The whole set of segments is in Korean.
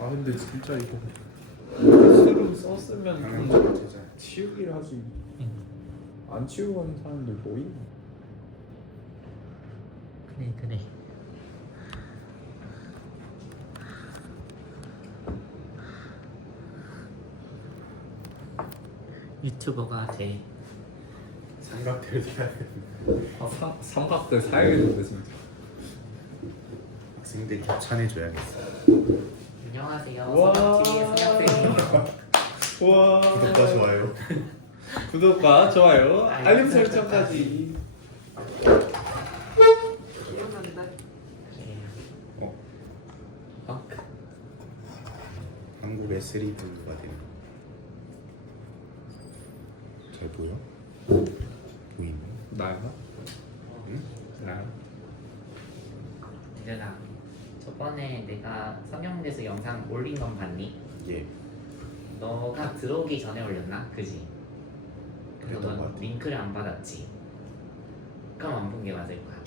아 근데 진짜 이거 스로 썼으면 진짜 치우기를 하지. 안 치우고 하는 사람들 뭐임? 그래. 유튜버가 돼. 삼각대를 사야 되는데 삼각대 사야겠는데 진짜. 학생들 협찬해줘야겠어. 안녕하세요. 우와. 소녀TV의 소녀쌤입니다. 우와. 구독과 좋아요. 구독과 좋아요, 알림 알림 설정까지. 한국 S3부가 되는. 잘 보여? 보이네. 나야? 응? 나. 얘들아, 저번에 내가 성형대수 영상 올린 건 봤니? 예. 너가 들어오기 전에 올렸나? 그지? 그래서 그랬던 것 넌 같아. 링크를 안 받았지? 그럼 안 본 게 맞을 거야.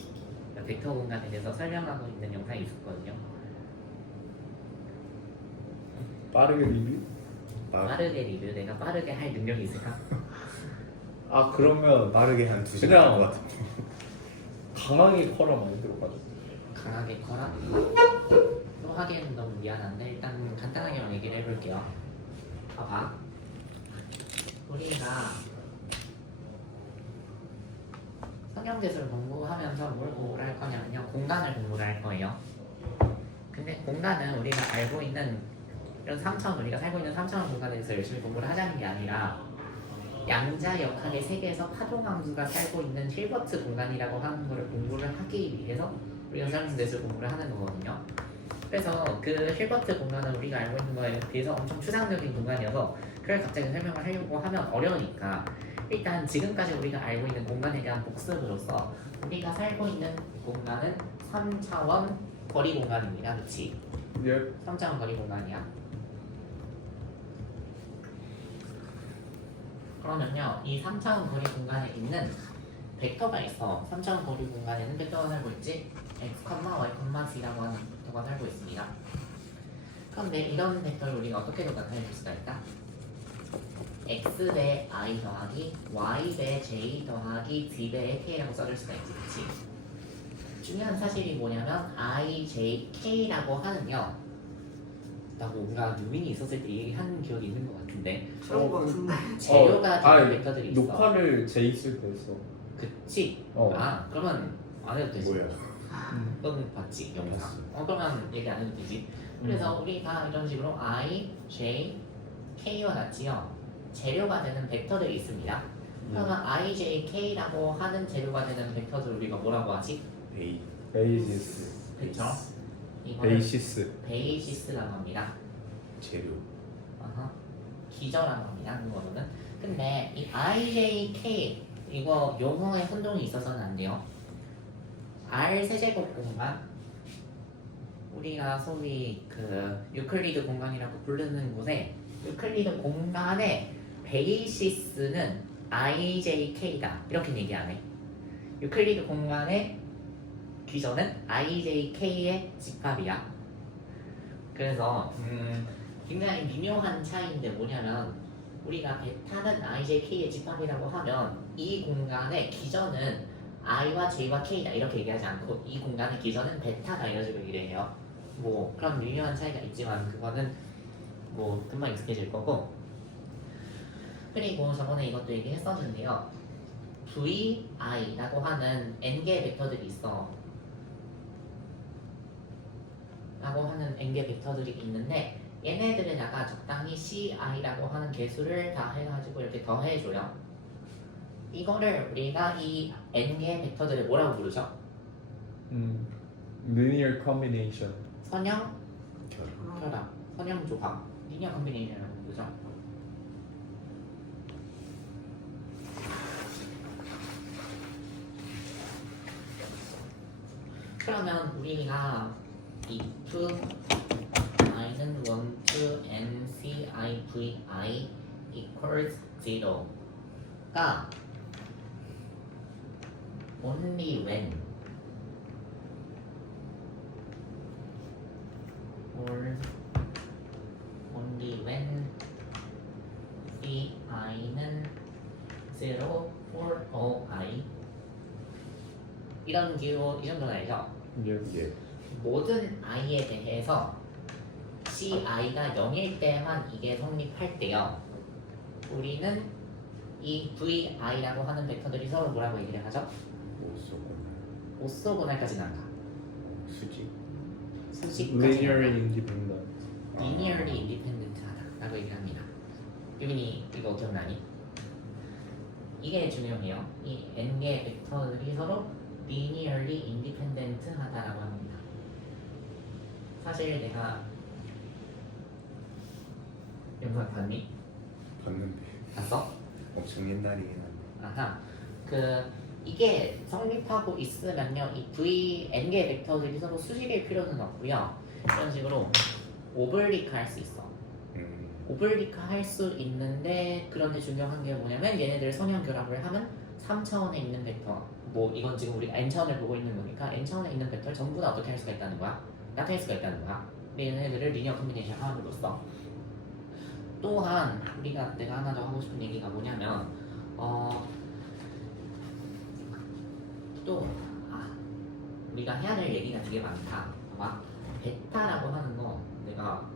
벡터 공간에 대해서 설명하고 있는 영상이 있었거든요. 빠르게 리뷰? 빠르게 리뷰, 내가 빠르게 할 능력이 있을까? 아 그러면 빠르게 한 2시간 그냥- 할것 같은. 강하게 커라 많이 들어가죠. 강하게 커라? 또 하기에는 너무 미안한데 일단 간단하게만 얘기를 해볼게요. 봐봐, 우리가 성형제술 공부하면서 뭘 공부를 할 거냐면요, 공간을 공부를 할 거예요. 근데 공간은 우리가 알고 있는 이런 3차원, 우리가 살고 있는 3차원 공간에 대해서 열심히 공부를 하자는 게 아니라 양자역학의 세계에서 파동함수가 살고 있는 힐버트 공간이라고 하는 거를 공부를 하기 위해서 우리가 성형제술 공부를 하는 거거든요. 그래서 그 힐버트 공간은 우리가 알고 있는 거에 비해서 엄청 추상적인 공간이어서 그걸 갑자기 설명을 하려고 하면 어려우니까 일단 지금까지 우리가 알고 있는 공간에 대한 복습으로서 우리가 살고 있는 공간은 3차원 거리 공간입니다. 그치? 예. 3차원 거리 공간이야. 그러면요, 이 3차원 거리 공간에 있는 벡터가 있어. 3차원 거리 공간에는 벡터가 살고 있지? x, y, z라고 하는 벡터가 살고 있습니다. 그런데 이런 벡터를 우리가 어떻게도 나타낼 수가 있다? x 배 i 더하기 y 배 j 더하기 z 배 k라고 써줄 수가 있지, 그치? 중요한 사실이 뭐냐면 i, j, k라고 하는요, 나 뭔가 유민이 있었을 때 얘기한 기억이 있는 것 같은데 그런 거 같은데. 재료가 되는 아니, 벡터들이 있어. 녹화를 제 있을 때 했어. 그치? 어. 그러면 안 해도 되지. 뭐야? 넌 봤지, 영상. 봤어. 그러면 얘기 안 해도 되지. 그래서 우리가 이런 식으로 i, j, k와 같이요, 재료가 되는 벡터들이 있습니다. 그러면 i, j, k라고 하는 재료가 되는 벡터들 우리가 뭐라고 하지? A. 베이시스. 그쵸? 이거를 베이시스. 베이시스라고 합니다. 재료. 어허. 기저라고 합니다, 한국어로는. 근데 이 i, j, k 이거 용어에 혼동이 있어서는 안 돼요. R 세제곱 공간, 우리가 소위 그 유클리드 공간이라고 부르는 곳에 유클리드 공간의 베이시스는 IJK다 이렇게 얘기 안 해. 유클리드 공간의 기저는 IJK의 집합이야. 그래서 굉장히 미묘한 차이인데 뭐냐면 우리가 베타는 IJK의 집합이라고 하면 이 공간의 기저는 i와 j와 k다 이렇게 얘기하지 않고 이 공간의 기저는 베타다 이런 식으로 얘기를 해요. 뭐 그런 미묘한 차이가 있지만 그거는 뭐 금방 익숙해질 거고. 그리고 저번에 이것도 얘기했었는데요, vi라고 하는 n개의 벡터들이 있어. 라고 하는 n개 벡터들이 있는데 얘네들에다가 적당히 ci라고 하는 개수를 다 해가지고 이렇게 더해줘요. 이거를 우리가 이 n개 벡터들을 뭐라고 부르죠? linear combination. 선형 결. 결합, 선형 조합, 리니어 컨비네이션이라고 부르죠. 그러면 우리가 if i는 1, 2, n, c, i, v, i equals 0가 only when or 이런 기호 이 정도는 알죠? 예. 모든 i에 대해서 ci가 0일 때만 이게 성립할 때요. 우리는 이 vi라고 하는 벡터들이 서로 뭐라고 얘기를 하죠? 오소고날까지는 안 가. 수직. 수직까지 Linearly independent. linearly independent 하다라고 얘기를 합니다. 유빈이 이거 기억나니? 이게 중요해요. 이 n개의 벡터들이 서로 linearly independent 하다라고 합니다. 사실 내가 영상 봤니? 봤는데 봤어? 엄청 옛날이긴 한데. 아하. 이게 성립하고 있으면요, 이 v n개의 벡터들이 서로 수직일 필요는 없고요. 이런 식으로 오블리크 할 수 있어. 오블리크 할 수 있는데, 그런데 중요한 게 뭐냐면 얘네들 성형 결합을 하면 3차원에 있는 벡터, 뭐 이건 지금 우리가 n차원을 보고 있는 거니까 n차원에 있는 벡터를 전부 다 어떻게 할 수가 있다는 거야? 나타낼 수가 있다는 거야. 근데 얘네들을 리니어 컴비네이션 함으로써 또한 내가 하나 더 하고 싶은 얘기가 뭐냐면 우리가 해야 될 얘기가 되게 많다. 봐봐. 베타라고 하는 거 내가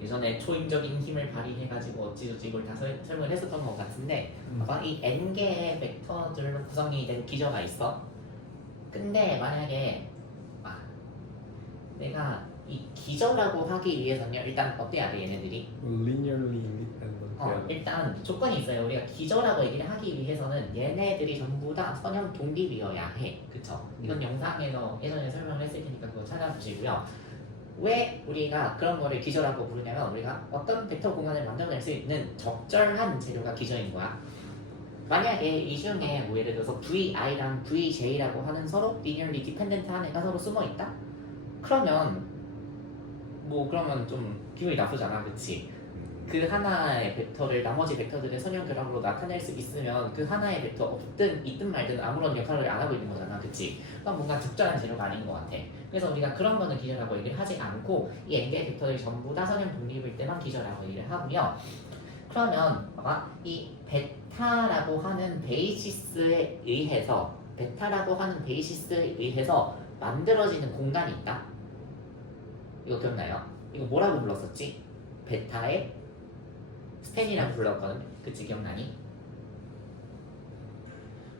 예전에 초인적인 힘을 발휘해가지고 어찌저찌 이걸 다 설명을 했었던 것 같은데, 봐봐. 이 n개의 벡터들로 구성이 된 기저가 있어. 근데 만약에 내가 이 기저라고 하기 위해서는요, 일단 어때야 돼 얘네들이? Linearly independent. 일단 조건이 있어요. 우리가 기저라고 얘기를 하기 위해서는 얘네들이 전부 다 선형 독립이어야 해. 그쵸? 이건 영상에서 예전에 설명을 했을 테니까 그거 찾아보시고요. 왜 우리가 그런 거를 기저라고 부르냐면, 우리가 어떤 벡터 공간을 만들어낼 수 있는 적절한 재료가 기저인 거야. 만약에 이 중에 뭐 예를 들어서 VI랑 VJ라고 하는 서로 linearly dependent한 애가 서로 숨어 있다? 그러면 좀 기분이 나쁘잖아, 그치? 그 하나의 벡터를 나머지 벡터들의 선형 결합으로 나타낼 수 있으면 그 하나의 벡터 있든 말든 아무런 역할을 안 하고 있는 거잖아, 그치? 그럼 뭔가 적절한 재료가 아닌 것 같아. 그래서 우리가 그런 거는 기저라고 얘기를 하지 않고, 이 n개의 벡터들이 전부 다 선형 독립일 때만 기저라고 얘기를 하고요. 그러면 봐봐, 이 베타라고 하는 베이시스에 의해서 만들어지는 공간이 있다. 이거 기억나요? 이거 뭐라고 불렀었지? 베타의 스팬이라고 불렀거든. 그치, 기억나니?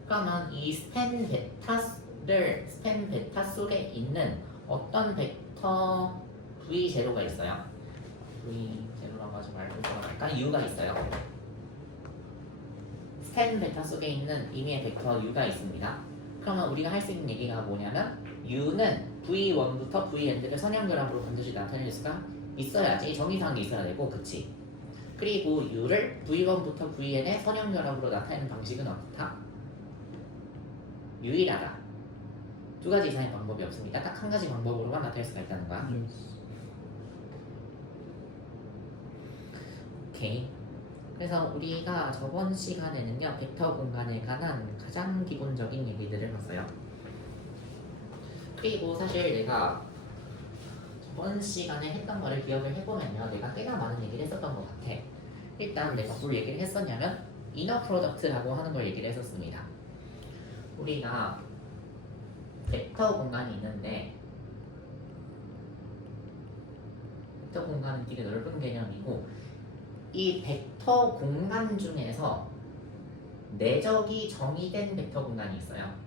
그러면 이 스팬 베타 속에 있는 어떤 벡터 V0가 있어요. V0라고 하지 말고 약간 U가 있어요. 스팬 베타 속에 있는 임의의 벡터 U가 있습니다. 그러면 우리가 할 수 있는 얘기가 뭐냐면, U는 V1부터 Vn들을 선형 결합으로 반드시 나타낼 수가 있어야지. 정의사항이 있어야 되고, 그치? 그리고 U를 V1부터 Vn의 선형 결합으로 나타내는 방식은 어떻다? 유일하다. 두 가지 이상의 방법이 없습니다. 딱 한 가지 방법으로만 나타낼 수가 있다는 거야. Yes. 오케이. 그래서 우리가 저번 시간에는요, 벡터 공간에 관한 가장 기본적인 얘기들을 봤어요. 그리고 사실 내가 저번 시간에 했던 거를 기억을 해보면요, 내가 꽤나 많은 얘기를 했었던 것 같아. 일단 내가 뭘 얘기를 했었냐면, 이너 프로덕트라고 하는 걸 얘기를 했었습니다. 우리가 벡터 공간이 있는데, 벡터 공간은 되게 넓은 개념이고, 이 벡터 공간 중에서 내적이 정의된 벡터 공간이 있어요.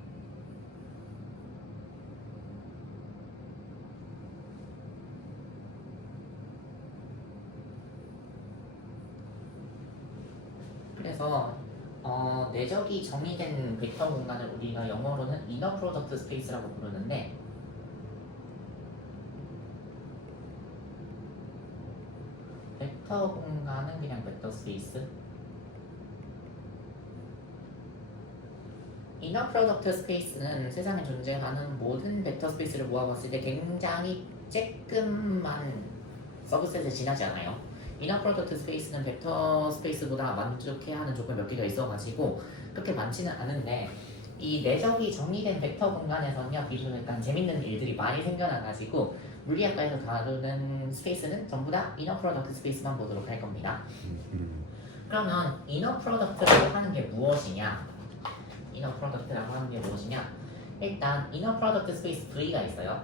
그래서 내적이 정의된 벡터 공간을 우리가 영어로는 이너 프로덕트 스페이스라고 부르는데, 벡터 공간은 그냥 벡터 스페이스. 이너 프로덕트 스페이스는 세상에 존재하는 모든 벡터 스페이스를 모아봤을 때 굉장히 쬐끔만 서브셋에 지나지 않아요. 이너 프로덕트 스페이스는 벡터 스페이스보다 만족해야 하는 조건이 몇 개가 있어가지고 그렇게 많지는 않은데, 이 내적이 정의된 벡터 공간에서는요, 비록 약간 재밌는 일들이 많이 생겨나가지고 물리학과에서 다루는 스페이스는 전부 다 이너 프로덕트 스페이스만 보도록 할 겁니다. 그러면 이너 프로덕트라고 하는 게 무엇이냐? 이너 프로덕트라고 하는 게 무엇이냐? 일단 이너 프로덕트 스페이스 V가 있어요.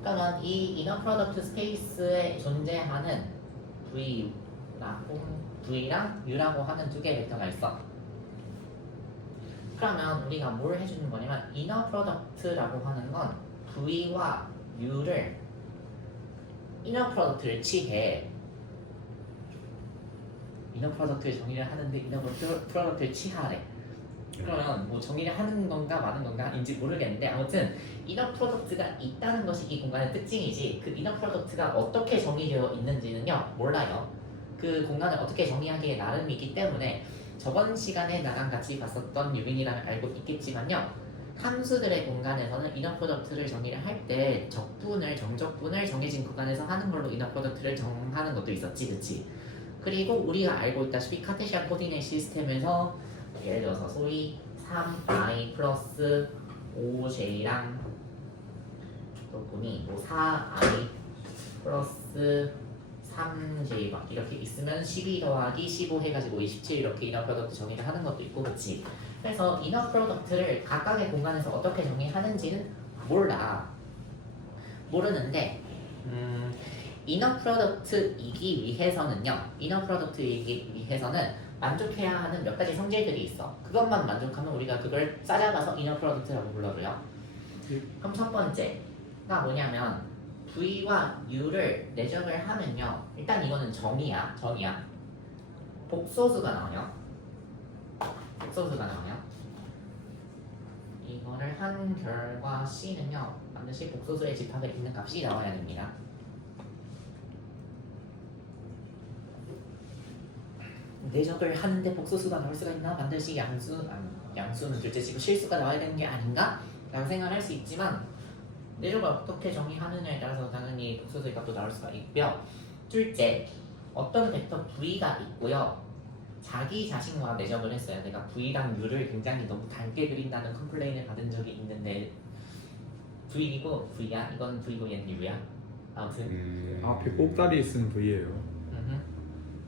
그러면 이 이너 프로덕트 스페이스에 존재하는 V랑 U라고 하는 두 개의 벡터가 있어. 그러면 우리가 뭘 해주는 거냐면 이너 프로덕트라고 하는 건 V와 U를 이너 프로덕트를 취해. 이너 프로덕트를 정의를 하는데 이너 프로덕트를 취하래. 그러면 뭐 정의를 하는 건가 마는 건가인지 모르겠는데 아무튼 이너 프로덕트가 있다는 것이 이 공간의 특징이지 그 이너 프로덕트가 어떻게 정의되어 있는지는요 몰라요. 그 공간을 어떻게 정의하기에 나름이기 때문에 저번 시간에 나랑 같이 봤었던 유빈이라면 알고 있겠지만요 함수들의 공간에서는 이너 프로덕트를 정의를 할 때 적분을 정적분을 정해진 구간에서 하는 걸로 이너 프로덕트를 정하는 것도 있었지 그치? 그리고 우리가 알고 있다시피 카테시안 코디네이트 시스템에서 예를 들어서 소위 3i 플러스 5j랑 또 보니 뭐 4i 플러스 3j 막 이렇게 있으면 12 더하기 15 해가지고 27 이렇게 이너 프로덕트 정의를 하는 것도 있고 그렇지. 그래서 이너 프로덕트를 각각의 공간에서 어떻게 정의하는지는 모르는데 이너 프로덕트이기 위해서는 만족해야 하는 몇 가지 성질들이 있어. 그것만 만족하면 우리가 그걸 싸잡아서 이너 프로덕트라고 불러줘요. 그럼 첫 번째가 뭐냐면 V와 U를 내적을 하면요. 일단 이거는 정의야. 복소수가 나와요. 이거를 한 결과 C는요. 반드시 복소수의 집합에 있는 값이 나와야 됩니다. 내적을 하는데 복소수가 나올 수가 있나? 반드시 양수는 둘째치고 실수가 나와야 되는 게 아닌가? 라고 생각할 수 있지만 내적을 어떻게 정의하느냐에 따라서 당연히 복소수의 값도 나올 수가 있고요. 둘째, 어떤 벡터 V가 있고요. 자기 자신과 내적을 했어요. 내가 V랑 U를 굉장히 너무 닮게 그린다는 컴플레인을 받은 적이 있는데 V이고 V야? 이건 V고 얘는 U야? 아무튼 앞에 꼭다리 쓴 V예요.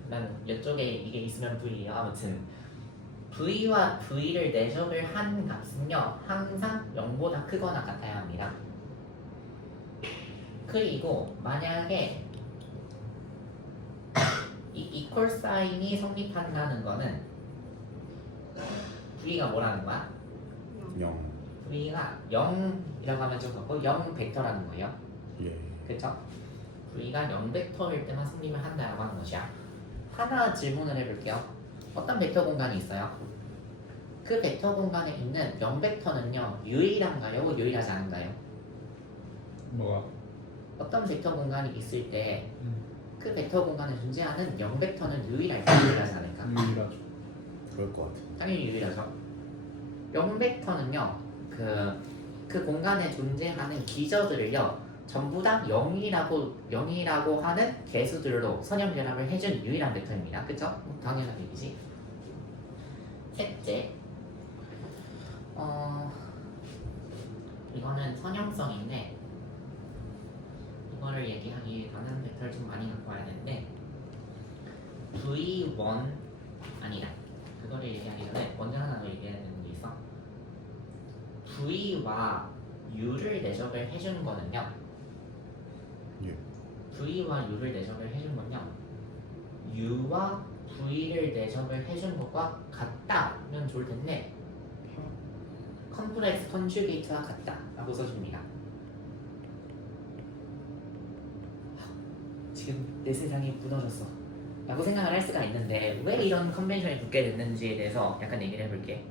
난 이쪽에 이게 있으면 V예요. 아무튼 V와 V를 내적을 한 값은요 항상 0보다 크거나 같아야 합니다. 그리고 만약에 이 이퀄 사인이 성립한다는 거는 V가 뭐라는 거야? 0. V가 0이라고 하면 좀 그렇고 0 벡터라는 거예요. 예. 그렇죠? V가 0 벡터일 때만 성립을 한다라고 하는 것이야. 하나 질문을 해볼게요. 어떤 벡터 공간이 있어요? 그 벡터 공간에 있는 0 벡터는요 유일한가요? 유일하지 않은가요? 뭐가? 어떤 벡터 공간이 있을 때 그 음, 벡터 공간에 존재하는 0 벡터는 유일할까? 유일하지 않을까? 유일하죠. 그럴 것 같아. 당연히 유일하죠. 0 벡터는요 그 공간에 존재하는 기저들을요 전부 다 0이라고 하는 개수들로 선형 결합을 해준 유일한 벡터입니다. 그쵸? 당연한 얘기지. 셋째, 이거는 선형성인데 이거를 얘기하기 위해 다른 벡터를 좀 많이 갖고 와야 되는데 V1 아니다. 그거를 얘기하기 전에 먼저 하나 더 얘기해야 되는 게 있어. V와 U를 내적을 해준 거는요. 예. V와 U를 내적을 해준 건요. U와 V를 내적을 해준 것과 같다면 좋을 텐데 컴플렉스 컨주게이트와 같다라고 써줍니다. 지금 내 세상이 무너졌어 라고 생각을 할 수가 있는데 왜 이런 컨벤션이 붙게 됐는지에 대해서 약간 얘기를 해볼게.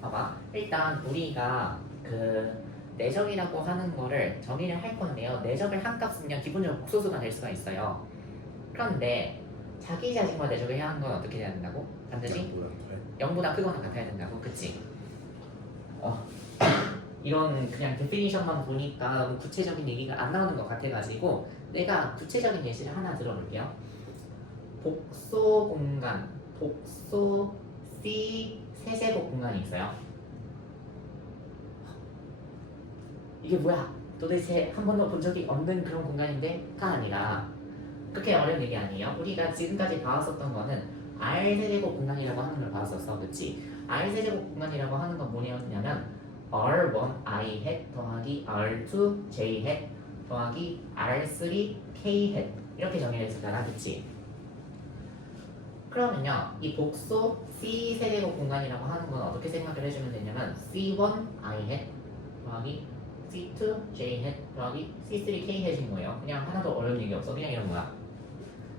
봐봐, 일단 우리가 그 내적이라고 하는 거를 정의를 할 건데요. 내적을 한 값은요 기본적으로 복소수가 될 수가 있어요. 그런데 자기 자신과 내적을 해야 하는 건 어떻게 해야 된다고? 반드시 0보다 크거나 같아야 된다고, 그치? 이런 그냥 데피니션만 보니까 구체적인 얘기가 안 나오는 것 같아가지고 내가 구체적인 예시를 하나 들어볼게요. 복소 공간, 복소 C 세제곱 공간이 있어요. 이게 뭐야? 도대체 한 번도 본 적이 없는 그런 공간인데가 아니라 그렇게 어려운 얘기 아니에요. 우리가 지금까지 봐왔었던 거는 R 세제곱 공간이라고 하는 걸 봐왔었어, 그치? R 세제곱 공간이라고 하는 건 뭐냐면 R1 I hat 더하기 R2 J hat 더하기 R3 K hat 이렇게 정의를 했었잖아, 그치? 그러면요, 이 복소 C 세제곱 공간이라고 하는 건 어떻게 생각을 해주면 되냐면 C1 I hat 더하기 C2 J hat 더하기 C3 K hat인 거예요. 그냥 하나도 어려운 얘기 없어. 그냥 이런 거야.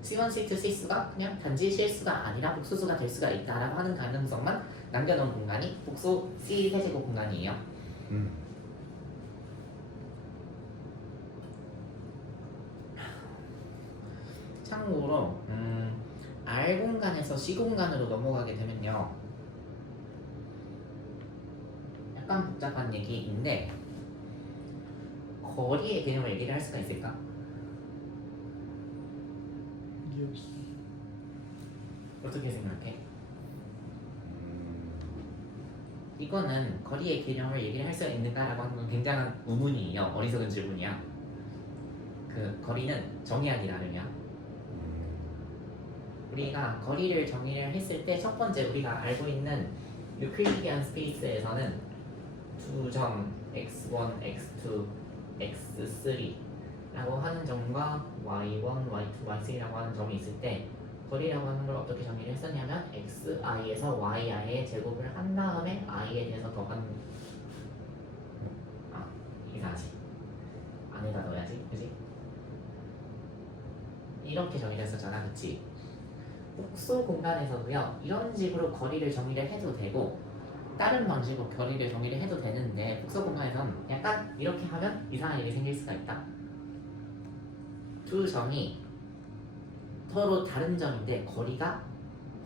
C1, C2, C3가 그냥 단지 실수가 아니라 복소수가 될 수가 있다라고 하는 가능성만 남겨놓은 공간이 복소 C 세제곱 공간이에요. 참고로 R 공간에서 C 공간으로 넘어가게 되면요, 약간 복잡한 얘기인데 거리의 개념을 얘기를 할 수가 있을까? Yes. 어떻게 생각해? 이거는 거리의 개념을 얘기를 할 수 있는가라고 하는 건 굉장한 의문이에요. 어리석은 질문이야. 그 거리는 정의하기 나름이야. 우리가 거리를 정의를 했을 때 첫 번째 우리가 알고 있는 유클리디안 스페이스에서는 두 점 x1, x2, x3라고 하는 점과 y1, y2, y3라고 하는 점이 있을 때 거리라고 하는 걸 어떻게 정의를 했었냐면 xi에서 yi의 제곱을 한 다음에 i에 대해서 더한 이상하지, 안에다 넣어야지, 그지? 이렇게 정의를 했었잖아, 그치? 복소 공간에서도요, 이런 식으로 거리를 정의를 해도 되고 다른 방식으로 거리를 정의를 해도 되는데 복소 공간에선 약간 이렇게 하면 이상한 일이 생길 수가 있다. 두 점이 서로 다른 점인데 거리가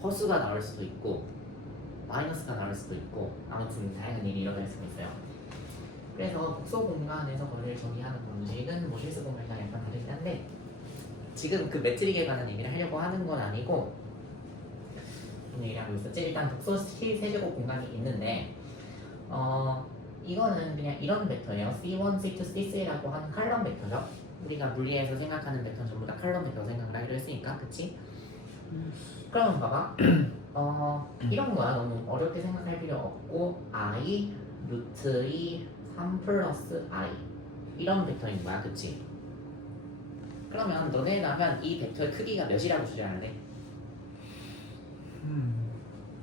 허수가 나올 수도 있고 마이너스가 나올 수도 있고 아무튼 다양한 일이 일어날 수가 있어요. 그래서 복소 공간에서 거리를 정의하는 방식은 뭐 실수 공간이랑 약간 다르긴 한데 지금 그 매트릭에 관한 얘기를 하려고 하는 건 아니고 무슨 얘기를 하고 있었지? 일단 복소 세제곱 공간이 있는데 이거는 그냥 이런 벡터예요. C1, C2, C3라고 하는 칼럼 벡터죠. 우리가 물리에서 생각하는 벡터는 전부 다 칼럼 벡터 생각을 하기로 했으니까, 그치? 그러면 봐봐. 이런 거야. 너무 어렵게 생각할 필요 없고 I, 루트 2, 3 플러스 I 이런 벡터인 거야, 그치? 그러면 너네라면 이 벡터의 크기가 몇이라고 주장할래?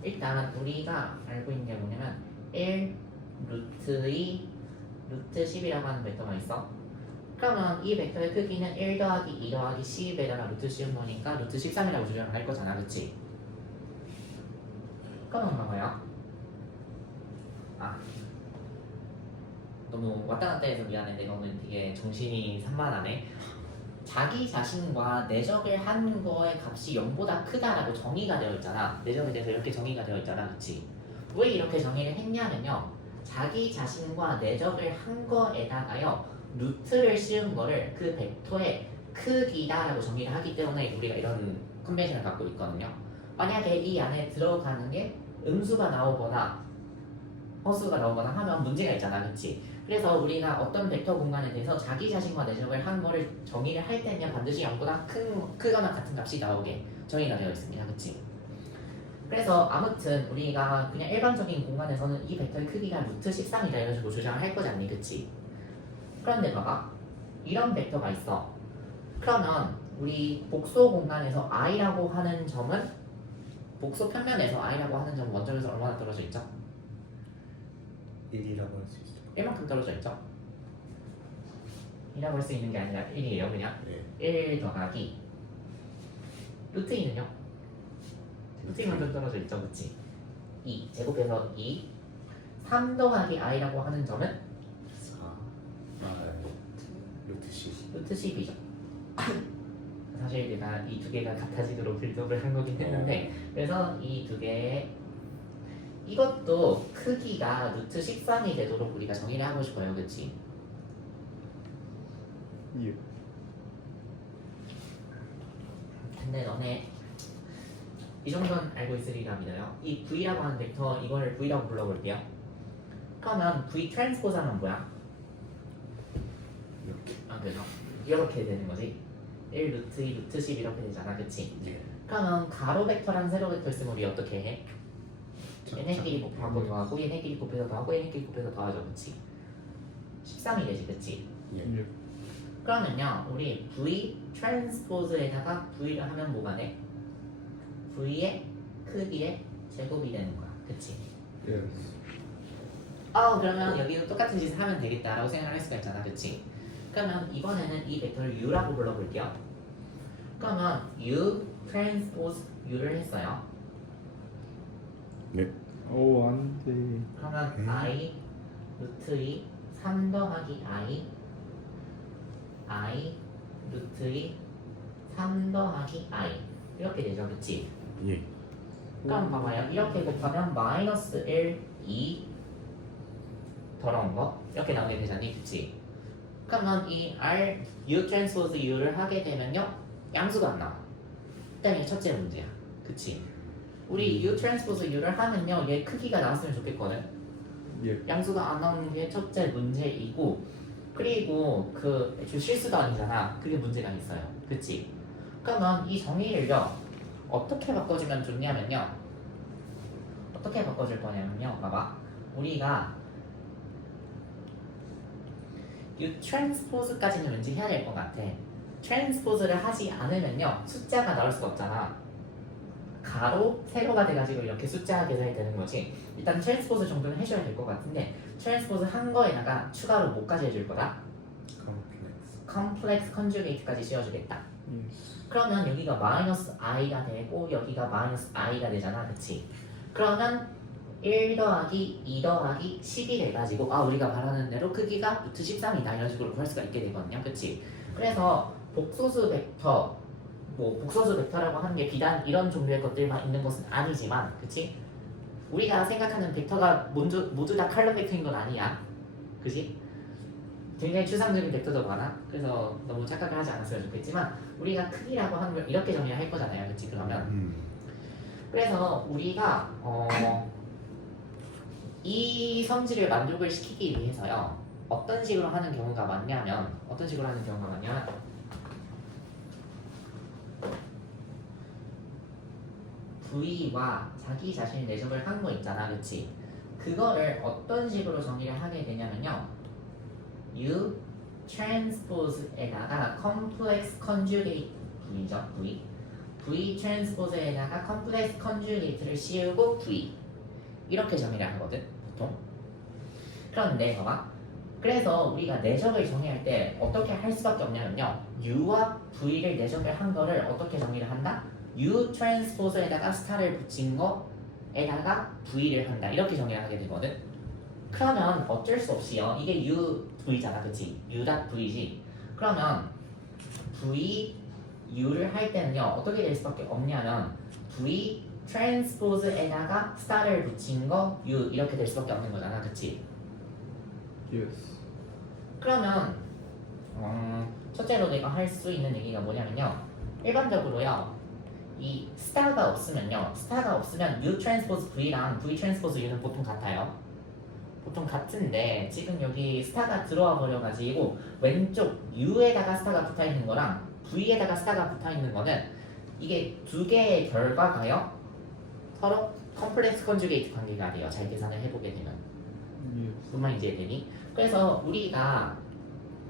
일단 우리가 알고 있는 게 뭐냐면 1, 루트 2, 루트 10이라고 하는 벡터가 있어. 그러면 이 벡터의 크기는 1 더하기 2 더하기 10에다가 루트 씌운 거니까 루트 13이라고 주장을 할 거잖아, 그치? 그러면 봐봐요. 너무 왔다 갔다 해서 미안해. 너는 되게 정신이 산만하네. 자기 자신과 내적을 한 거의 값이 0보다 크다라고 정의가 되어 있잖아. 내적에 대해서 이렇게 정의가 되어 있잖아, 그치? 왜 이렇게 정의를 했냐면요, 자기 자신과 내적을 한 거에다가요 루트를 씌운 거를 그 벡터의 크기다라고 정의를 하기 때문에 우리가 이런 컨벤션을 갖고 있거든요. 만약에 이 안에 들어가는 게 음수가 나오거나 허수가 나오거나 하면 문제가 있잖아, 그치? 그래서 우리가 어떤 벡터 공간에 대해서 자기 자신과 내적을 한 거를 정의를 할 때는 반드시 0보다 크거나 같은 값이 나오게 정의가 되어 있습니다, 그치? 그래서 아무튼 우리가 그냥 일반적인 공간에서는 이 벡터의 크기가 루트 13이다 이런 식으로 주장을 할 거지 않니, 그치? 그런데 봐봐, 이런 벡터가 있어. 그러면 우리 복소 공간에서 i라고 하는 점은 복소 평면에서 i라고 하는 점은 원점에서 얼마나 떨어져 있죠? 1이라고 할 수 있어요. 1만큼 떨어져 있죠? 2라고 할 수 있는 게 아니라 1이에요, 그냥. 네. 1 더하기 루트 2는요? 루트 2만 좀 떨어져 있죠, 그치? 2 제곱해서 2 3 더하기 i라고 하는 점은 4 루트 10. 루트 10이죠. 사실 내가 이 두 개가 같아지도록 빌드업을 한 거긴 했는데 그래서 이 두 개의 이것도 크기가 루트 13이 되도록 우리가 정의를 하고 싶어요, 그치? 예. 근데 너네 이 정도는 알고 있으리라 믿어요. 이 V라고 하는 벡터 이거를 V라고 불러볼게요. 그러면 V 트랜스포즈는 뭐야? 이렇게. 그죠? 이렇게 되는 거지. 1 루트 2 루트 10 이렇게 되잖아, 그치? 예. 그러면 가로 벡터랑 세로 벡터 있으면 우리 어떻게 해? 얘네끼리 곱하고 더하고 얘네끼리 곱해서 더하고 얘네끼리 곱해서 더하죠, 그치? 13이 되지, 그치? 예. 그러면요 우리 V 트랜스포즈에다가 V를 하면 뭐가 돼? V의 크기의 제곱이 되는 거야, 그치? Yes. 그러면 여기도 똑같은 짓을 하면 되겠다라고 생각을 할 수가 있잖아, 그치? 그러면 이번에는 이 벡터를 U라고 불러볼게요. 그러면 U 트랜스포즈 U를 했어요. 오, 안 돼. 그러면 I 루트 2 3 더하기 I 루트 2 3 더하기 I 이렇게 되죠, 그치? 예. 그럼 봐봐요. 이렇게 곱하면 마이너스 1, 2 더러운 거 이렇게 나오게 되잖니, 그치? 그러면 이 R U 트랜스포즈 U를 하게 되면요 양수가 안 나와. 일단 이게 첫째 문제야, 그치? 우리 U 트랜스포즈 U를 하면요 얘 크기가 나왔으면 좋겠거든. 예. 양수가 안 나오는 게 첫째 문제이고, 그리고 그 애초에 실수도 아니잖아. 그게 문제가 있어요, 그치? 그러면 이 정의를요 어떻게 바꿔주면 좋냐면요, 어떻게 바꿔줄 거냐면요, 봐봐. 우리가 U 트랜스포즈까지는 왠지 해야 될 것 같아. 트랜스포즈를 하지 않으면요 숫자가 나올 수가 없잖아. 가로, 세로가 돼가지고 이렇게 숫자 계산이 되는 거지. 일단 트랜스포즈 정도는 해줘야 될 것 같은데, 트랜스포즈 한 거에다가 추가로 뭐까지 해줄 거다? 컴플렉스. 컴플렉스 컨주게이트까지 씌워주겠다. Yes. 그러면 여기가 마이너스 i가 되고 여기가 마이너스 i가 되잖아, 그치? 그러면 1 더하기 2 더하기 10이 돼가지고 우리가 바라는 대로 크기가 루트 13이다 이런 식으로 구할 수가 있게 되거든요, 그치? 그래서 복소수 벡터, 뭐 복소수 벡터라고 하는 게 비단 이런 종류의 것들만 있는 것은 아니지만, 그치? 우리가 생각하는 벡터가 모두 다 칼럼 벡터인 건 아니야, 그치? 굉장히 추상적인 벡터도 많아. 그래서 너무 착각을 하지 않았으면 좋겠지만 우리가 크기라고 하는 걸 이렇게 정의를 할 거잖아요, 그치? 그러면 그래서 우리가 이 성질을 만족을 시키기 위해서요 어떤 식으로 하는 경우가 많냐면 V와 자기 자신의 내적을 한 거 있잖아, 그치? 그거를 어떤 식으로 정의를 하게 되냐면요, U 트랜스포즈에다가 컴플렉스 컨주게이트 V죠, V 트랜스포즈에다가 컴플렉스 컨주게이트를 씌우고 V 이렇게 정의를 하거든, 보통. 그런데 봐봐, 그래서 우리가 내적을 정의할 때 어떻게 할 수밖에 없냐면요, U와 V를 내적을 한 거를 어떻게 정의를 한다? U 트랜스포즈에다가 스타를 붙인 거에다가 V를 한다 이렇게 정의를 하게 되거든. 그러면 어쩔 수 없이요, 이게 U V잖아, 그치? U 닷 V지. 그러면 V U를 할 때는요 어떻게 될 수밖에 없냐면 V 트랜스포즈에다가 스타를 붙인 거 U 이렇게 될 수밖에 없는 거잖아, 그치? Yes. 그러면 첫째로 내가 할 수 있는 얘기가 뭐냐면요, 일반적으로요 이 스타가 없으면 U 트랜스포즈 V랑 V 트랜스포즈 U는 보통 같아요. 보통 같은데 지금 여기 스타가 들어와 버려가지고 왼쪽 U에다가 스타가 붙어있는 거랑 V에다가 스타가 붙어있는 거는 이게 두 개의 결과가요 서로 컴플렉스 컨주게이트 관계가 돼요. 잘 계산을 해보게 되면. Yes. 무슨 말인지 이해되니? 그래서 우리가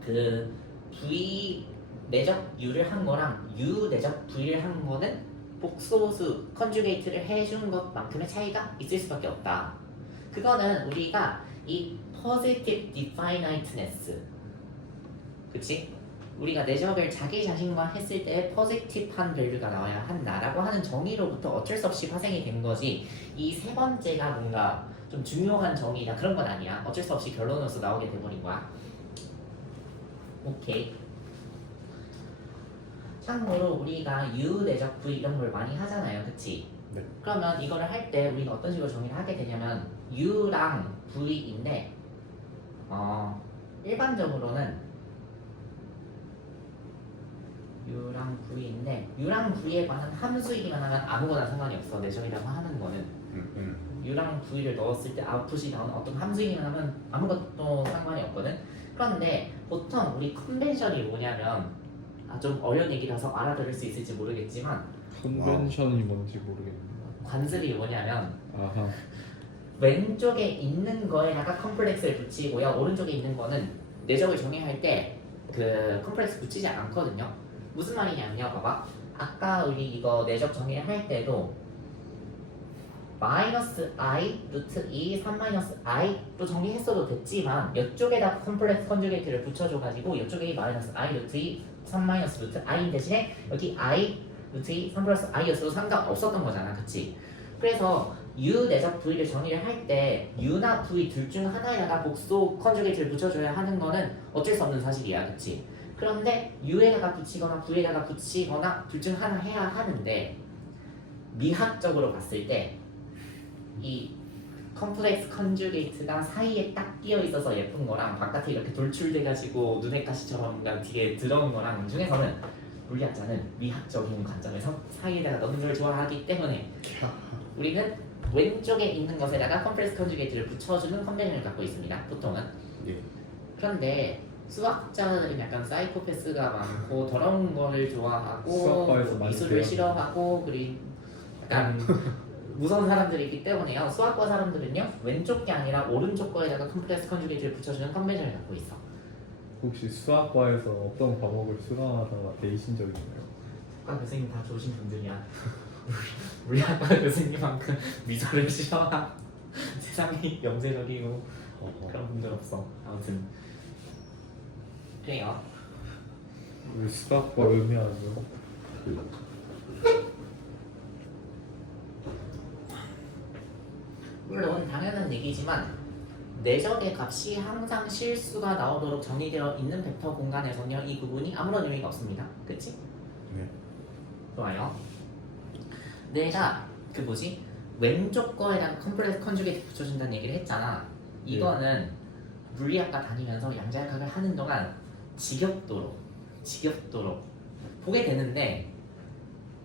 그 V 내적 U를 한 거랑 U 내적 V를 한 거는 복소수 컨주게이트를 해준 것만큼의 차이가 있을 수밖에 없다. 그거는 우리가 이 positive definiteness, 그치? 우리가 내적을 자기 자신과 했을 때 positive한 밸류가 나와야 한다라고 하는 정의로부터 어쩔 수 없이 파생이 된 거지, 이 세 번째가 뭔가 좀 중요한 정의다 그런 건 아니야. 어쩔 수 없이 결론으로서 나오게 돼버린 거야. 오케이. 참고로 우리가 U 내적 V 이런 걸 많이 하잖아요, 그치? 네. 그러면 이거를 할 때 우리가 어떤 식으로 정의를 하게 되냐면 U랑 V인데 일반적으로는 U랑 V에 관한 함수이기만 하면 아무거나 상관이 없어. 내적이라고 하는 거는 U랑 V를 넣었을 때 아웃풋이 나오는 어떤 함수이기만 하면 아무것도 상관이 없거든. 그런데 보통 우리 컨벤션이 뭐냐면 좀 어려운 얘기라서 알아들을 수 있을지 모르겠지만 컨벤션이 뭔지 모르겠네요. 관습이 뭐냐면 아하. 왼쪽에 있는 거에다가 컴플렉스를 붙이고요. 오른쪽에 있는 거는 내적을 정의할 때 그 컴플렉스 붙이지 않거든요. 무슨 말이냐면요. 봐봐. 아까 우리 이거 내적 정의를 할 때도 마이너스 i 루트 2 3 마이너스 i로 정의했어도 됐지만 이쪽에다가 컴플렉스 컨주게이트를 붙여줘가지고 이쪽에 마이너스 i 루트 2 3 마이너스 루트 i 대신에 여기 i 루트 2 3 플러스 i였어도 상관없었던 거잖아, 그치? 그래서 u 내적 v를 정의를 할 때 u나 v 둘 중 하나에다가 복수 컨주게이트를 붙여줘야 하는 거는 어쩔 수 없는 사실이야, 그치? 그런데 u에다가 붙이거나 v에다가 붙이거나 둘 중 하나 해야 하는데 미학적으로 봤을 때 이 컴플렉스 컨주게이트가 사이에 딱 끼어 있어서 예쁜 거랑 바깥에 이렇게 돌출돼가지고 눈의 가시처럼 뭔가 뒤에 들어온 거랑 중에서는 물리학자는 미학적인 관점에서 사이에다가 넣는 걸 좋아하기 때문에 우리는 왼쪽에 있는 것에다가 컴플렉스 컨주게이트를 붙여주는 컨벤션을 갖고 있습니다. 보통은. 예. 그런데 수학자들은 약간 사이코패스가 많고 더러운 거를 좋아하고 수학과에서 많이 미술을 배워요. 싫어하고 그리고 약간 무서운 사람들이기 때문에요. 수학과 사람들은요 왼쪽 게 아니라 오른쪽 거에다가 컴플렉스 컨주게이트를 붙여주는 컨벤션을 갖고 있어. 혹시 수학과에서 어떤 과목을 수강하다가 배이신 적이 있나요? 수학과 교수님 다 좋으신 분들이야. 우리 학과 교수님만큼 미술을 싫어하고 세상이 영재적이고 그런 분들 없어. 아무튼 그래요. 우리 수학과 의미하죠. 물론 당연한 얘기지만 내적의 값이 항상 실수가 나오도록 정의되어 있는 벡터 공간에서는요 이 부분이 아무런 의미가 없습니다. 그치? 네. 좋아요. 내가 그 왼쪽 거에다가 컴플렉스 컨주게이트 붙여준다는 얘기를 했잖아. 이거는 물리학과 다니면서 양자역학을 하는 동안 지겹도록 보게 되는데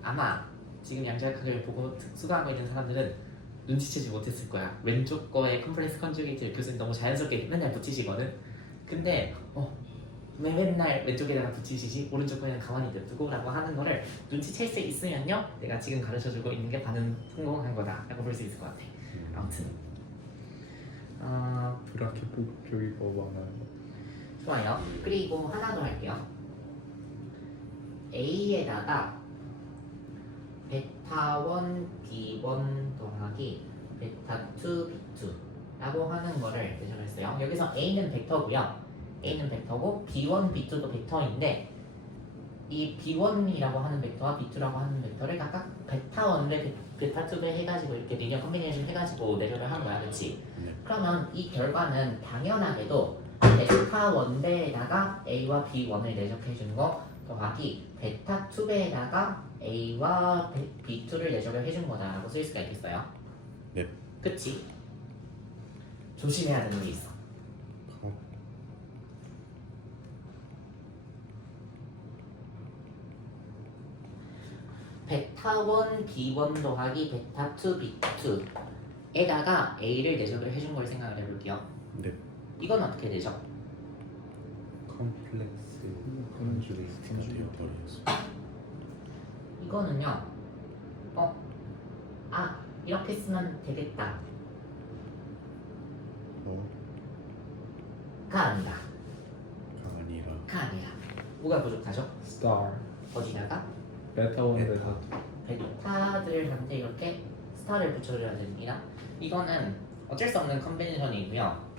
아마 지금 양자역학을 보고 수강하고 있는 사람들은 눈치채지 못했을 거야. 왼쪽 거에 컴플렉스 컨주게이트를 교수님 너무 자연스럽게 맨날 붙이시거든. 근데 왜 맨날 왼쪽에다가 붙이시지? 오른쪽 거에는 가만히 냅두고 라고 하는 거를 눈치챌 수 있으면요 내가 지금 가르쳐주고 있는 게 반은 성공한 거다 라고 볼 수 있을 것 같아. 아무튼 브라켓 교육법 많아요. 좋아요. 그리고 하나 더 할게요. A에다가 베타 1 B1 더하기 베타 2 B2 라고 하는 거를 대셔했어요. 여기서 A는 벡터고요. A는 벡터고 B1, B2도 벡터인데 이 B1이라고 하는 벡터와 B2라고 하는 벡터를 각각 베타 1배, 베타 2배 해가지고 이렇게 리니어 컨비네이션 해가지고 내려를 한 거야, 그렇지? 네. 그러면 이 결과는 당연하게도 베타 1배에다가 A와 B1을 내적해 주는 거 더하기 베타 2배에다가 A와 B2를 내적을 해준 거다라고 쓸 수가 있겠어요? 네. 그치? 조심해야 되는 게 있어. 베타 1 B1 더하기 베타 2 B2에다가 A를 내적을 해준 걸 생각을 해볼게요. 네. 이건 어떻게 되죠? 컴플렉스 컨주게이트가 되어버렸어. 이거는요. 이렇게 쓰면 되겠다 가 아니라 아니라 뭐가 부족하죠? 스타 거기다가 베타 원 베타 베타들한테 이렇게 스타를 붙여줘야 됩니다. 이거는 어쩔 수 없는 컨벤션이고요.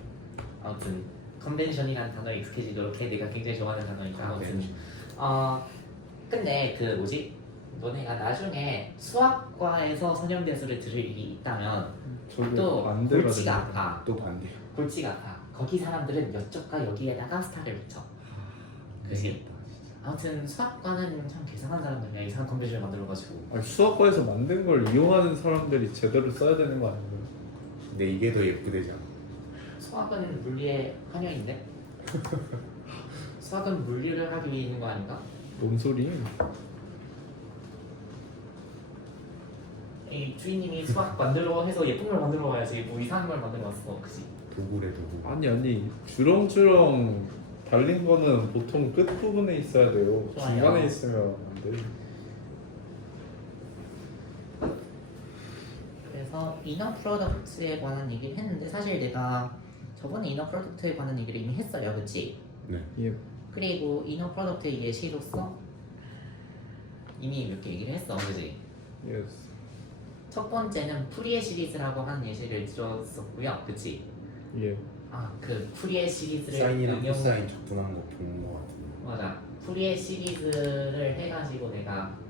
아무튼 컨벤션이라는 단어에 익숙해지도록 해. 내가 굉장히 좋아하는 단어니까. 아무튼 근데 너네가 나중에 수학과에서 선형대수를 들을 일이 있다면 저도 또 반대가 골치가 되네요. 아파. 또 반대. 골치가 아파. 거기 사람들은 이쪽과 여기에다가 스타를 붙여. 그치? 아무튼 수학과는 참 개상한 사람들이야. 이상한 컨벤션을 만들어가지고. 아니, 수학과에서 만든 걸 이용하는 사람들이 제대로 써야 되는 거 아닌가요? 근데 이게 더 예쁘대잖아. 수학은 물리의 한형인데? 수학은 물리를 하기 위해 있는 거 아닌가? 뭔 소리? 이 주인님이 수학 만들어 해서 예쁜 걸 만들어 와야지 뭐 이상한 걸 만들어 왔어. 그치? 도구래 도구. 아니 주렁주렁 달린 거는 보통 끝 부분에 있어야 돼요. 좋아요. 중간에 있으면 안 돼. 그래서 그래서 이너 프로덕트에 관한 얘기를 했는데 사실 내가 저번에 이너 프로덕트에 관한 얘기를 이미 했어요, 그렇지? 네. 예. 그리고 이너 프로덕트의 예시로서 이미 몇 개 얘기를 했어, 그지? 예스. 첫 번째는 푸리에 시리즈라고 하는 예시를 들었었고요, 그치? 예. 아, 그 푸리에 시리즈를 사인이랑 코사인 적분한 거 본 거 같은데. 맞아. 푸리에 시리즈를 해가지고 내가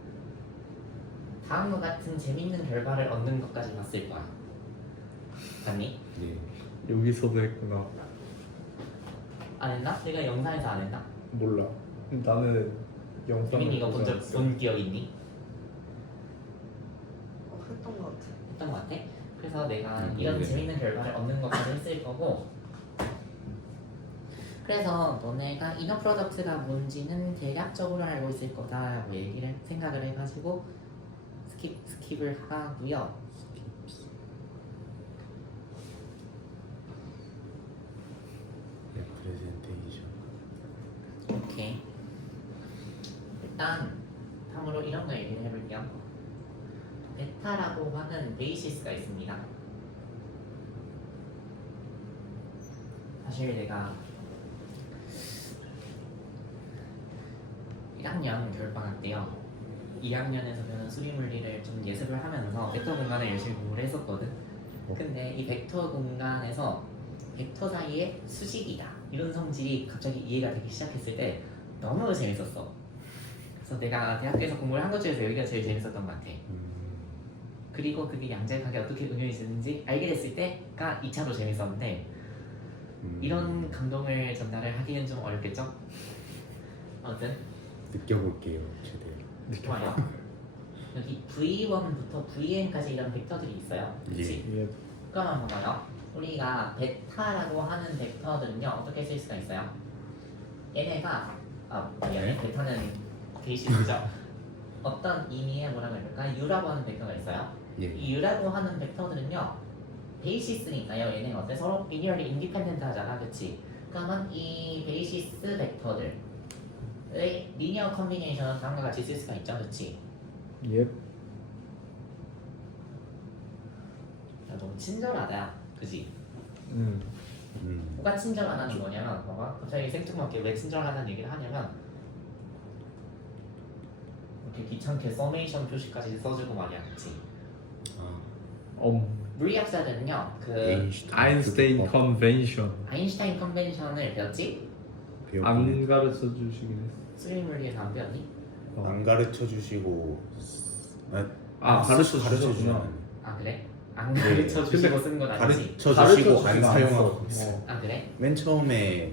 다음과 같은 재밌는 결과를 얻는 것까지 봤을 거야. 봤니? 네. 여기서도 했구나. 안 했나? 내가 영상에서 안 했나? 몰라. 나는 영상. 유민이가 본 기억 있니? 했던 것 같아. 했던 것 같아? 그래서 내가 이런 모르겠네. 재밌는 결과를 얻는 것까지 했을 거고 그래서 너네가 이너 프로덕트가 뭔지는 대략적으로 알고 있을 거다라고 생각을 해가지고 스킵을 하고요. 프레젠테이션. 오케이. 일단 다음으로 이런 거 얘기를 해볼게요. 베타라고 하는 베이시스가 있습니다. 사실 내가 1학년 겨울방학 때요 2학년에서 배우는 수리물리를 좀 예습을 하면서 벡터 공간을 열심히 공부를 했었거든. 근데 이 벡터 공간에서 벡터 사이에 수직이다 이런 성질이 갑자기 이해가 되기 시작했을 때 너무 재밌었어. 그래서 내가 대학교에서 공부를 한 것 중에서 여기가 제일 재밌었던 것 같아. 그리고 그게 양자역학에 어떻게 응용이 되는지 알게 됐을 때가 2차로 재밌었는데 이런 감동을 전달을 하기는 좀 어렵겠죠? 아무튼 느껴볼게요, 최대한. 좋아요. 여기 V1부터 Vn까지 이런 벡터들이 있어요. 그치? 예. 그럼 한번 봐요. 우리가 베타라고 하는 벡터들은요 어떻게 쓸 수가 있어요? 얘네가 미안해. 베타는 베이시스죠. 어떤 의미의 뭐라고 해볼까? U라고 하는 벡터가 있어요. 예. 이 U라고 하는 벡터들은요 베이시스니까요. 얘네가 어때? 서로 리니어리 인디펜던트 하잖아, 그치? 그러면 이 베이시스 벡터들의 리니어 컨비네이션은 다음과 같이 쓸 수가 있죠, 그치? 예. 야, 너무 친절하다, 그치? 뭐가 친절하다는 거냐면 봐봐. 갑자기 생뚱맞게 왜 친절하다는 얘기를 하냐면 이렇게 귀찮게 서메이션 표시까지 써주고 말이야, 그치? 물리학자들은요 그 아인슈타인 컨벤션. 아인슈타인 컨벤션을 배웠지? 안 가르쳐 주시긴 했어. 수리 물리에서 안 배웠니? 안 가르쳐 주시고 가르쳐 가르쳐 주셨구나. 주시나? 아 그래? 안 네. 가르쳐 주시고 쓴 건 아니지? 가르쳐 주시고 안 가르쳐 사용하고 주시진 있어요. 않았어. 아 그래? 맨 처음에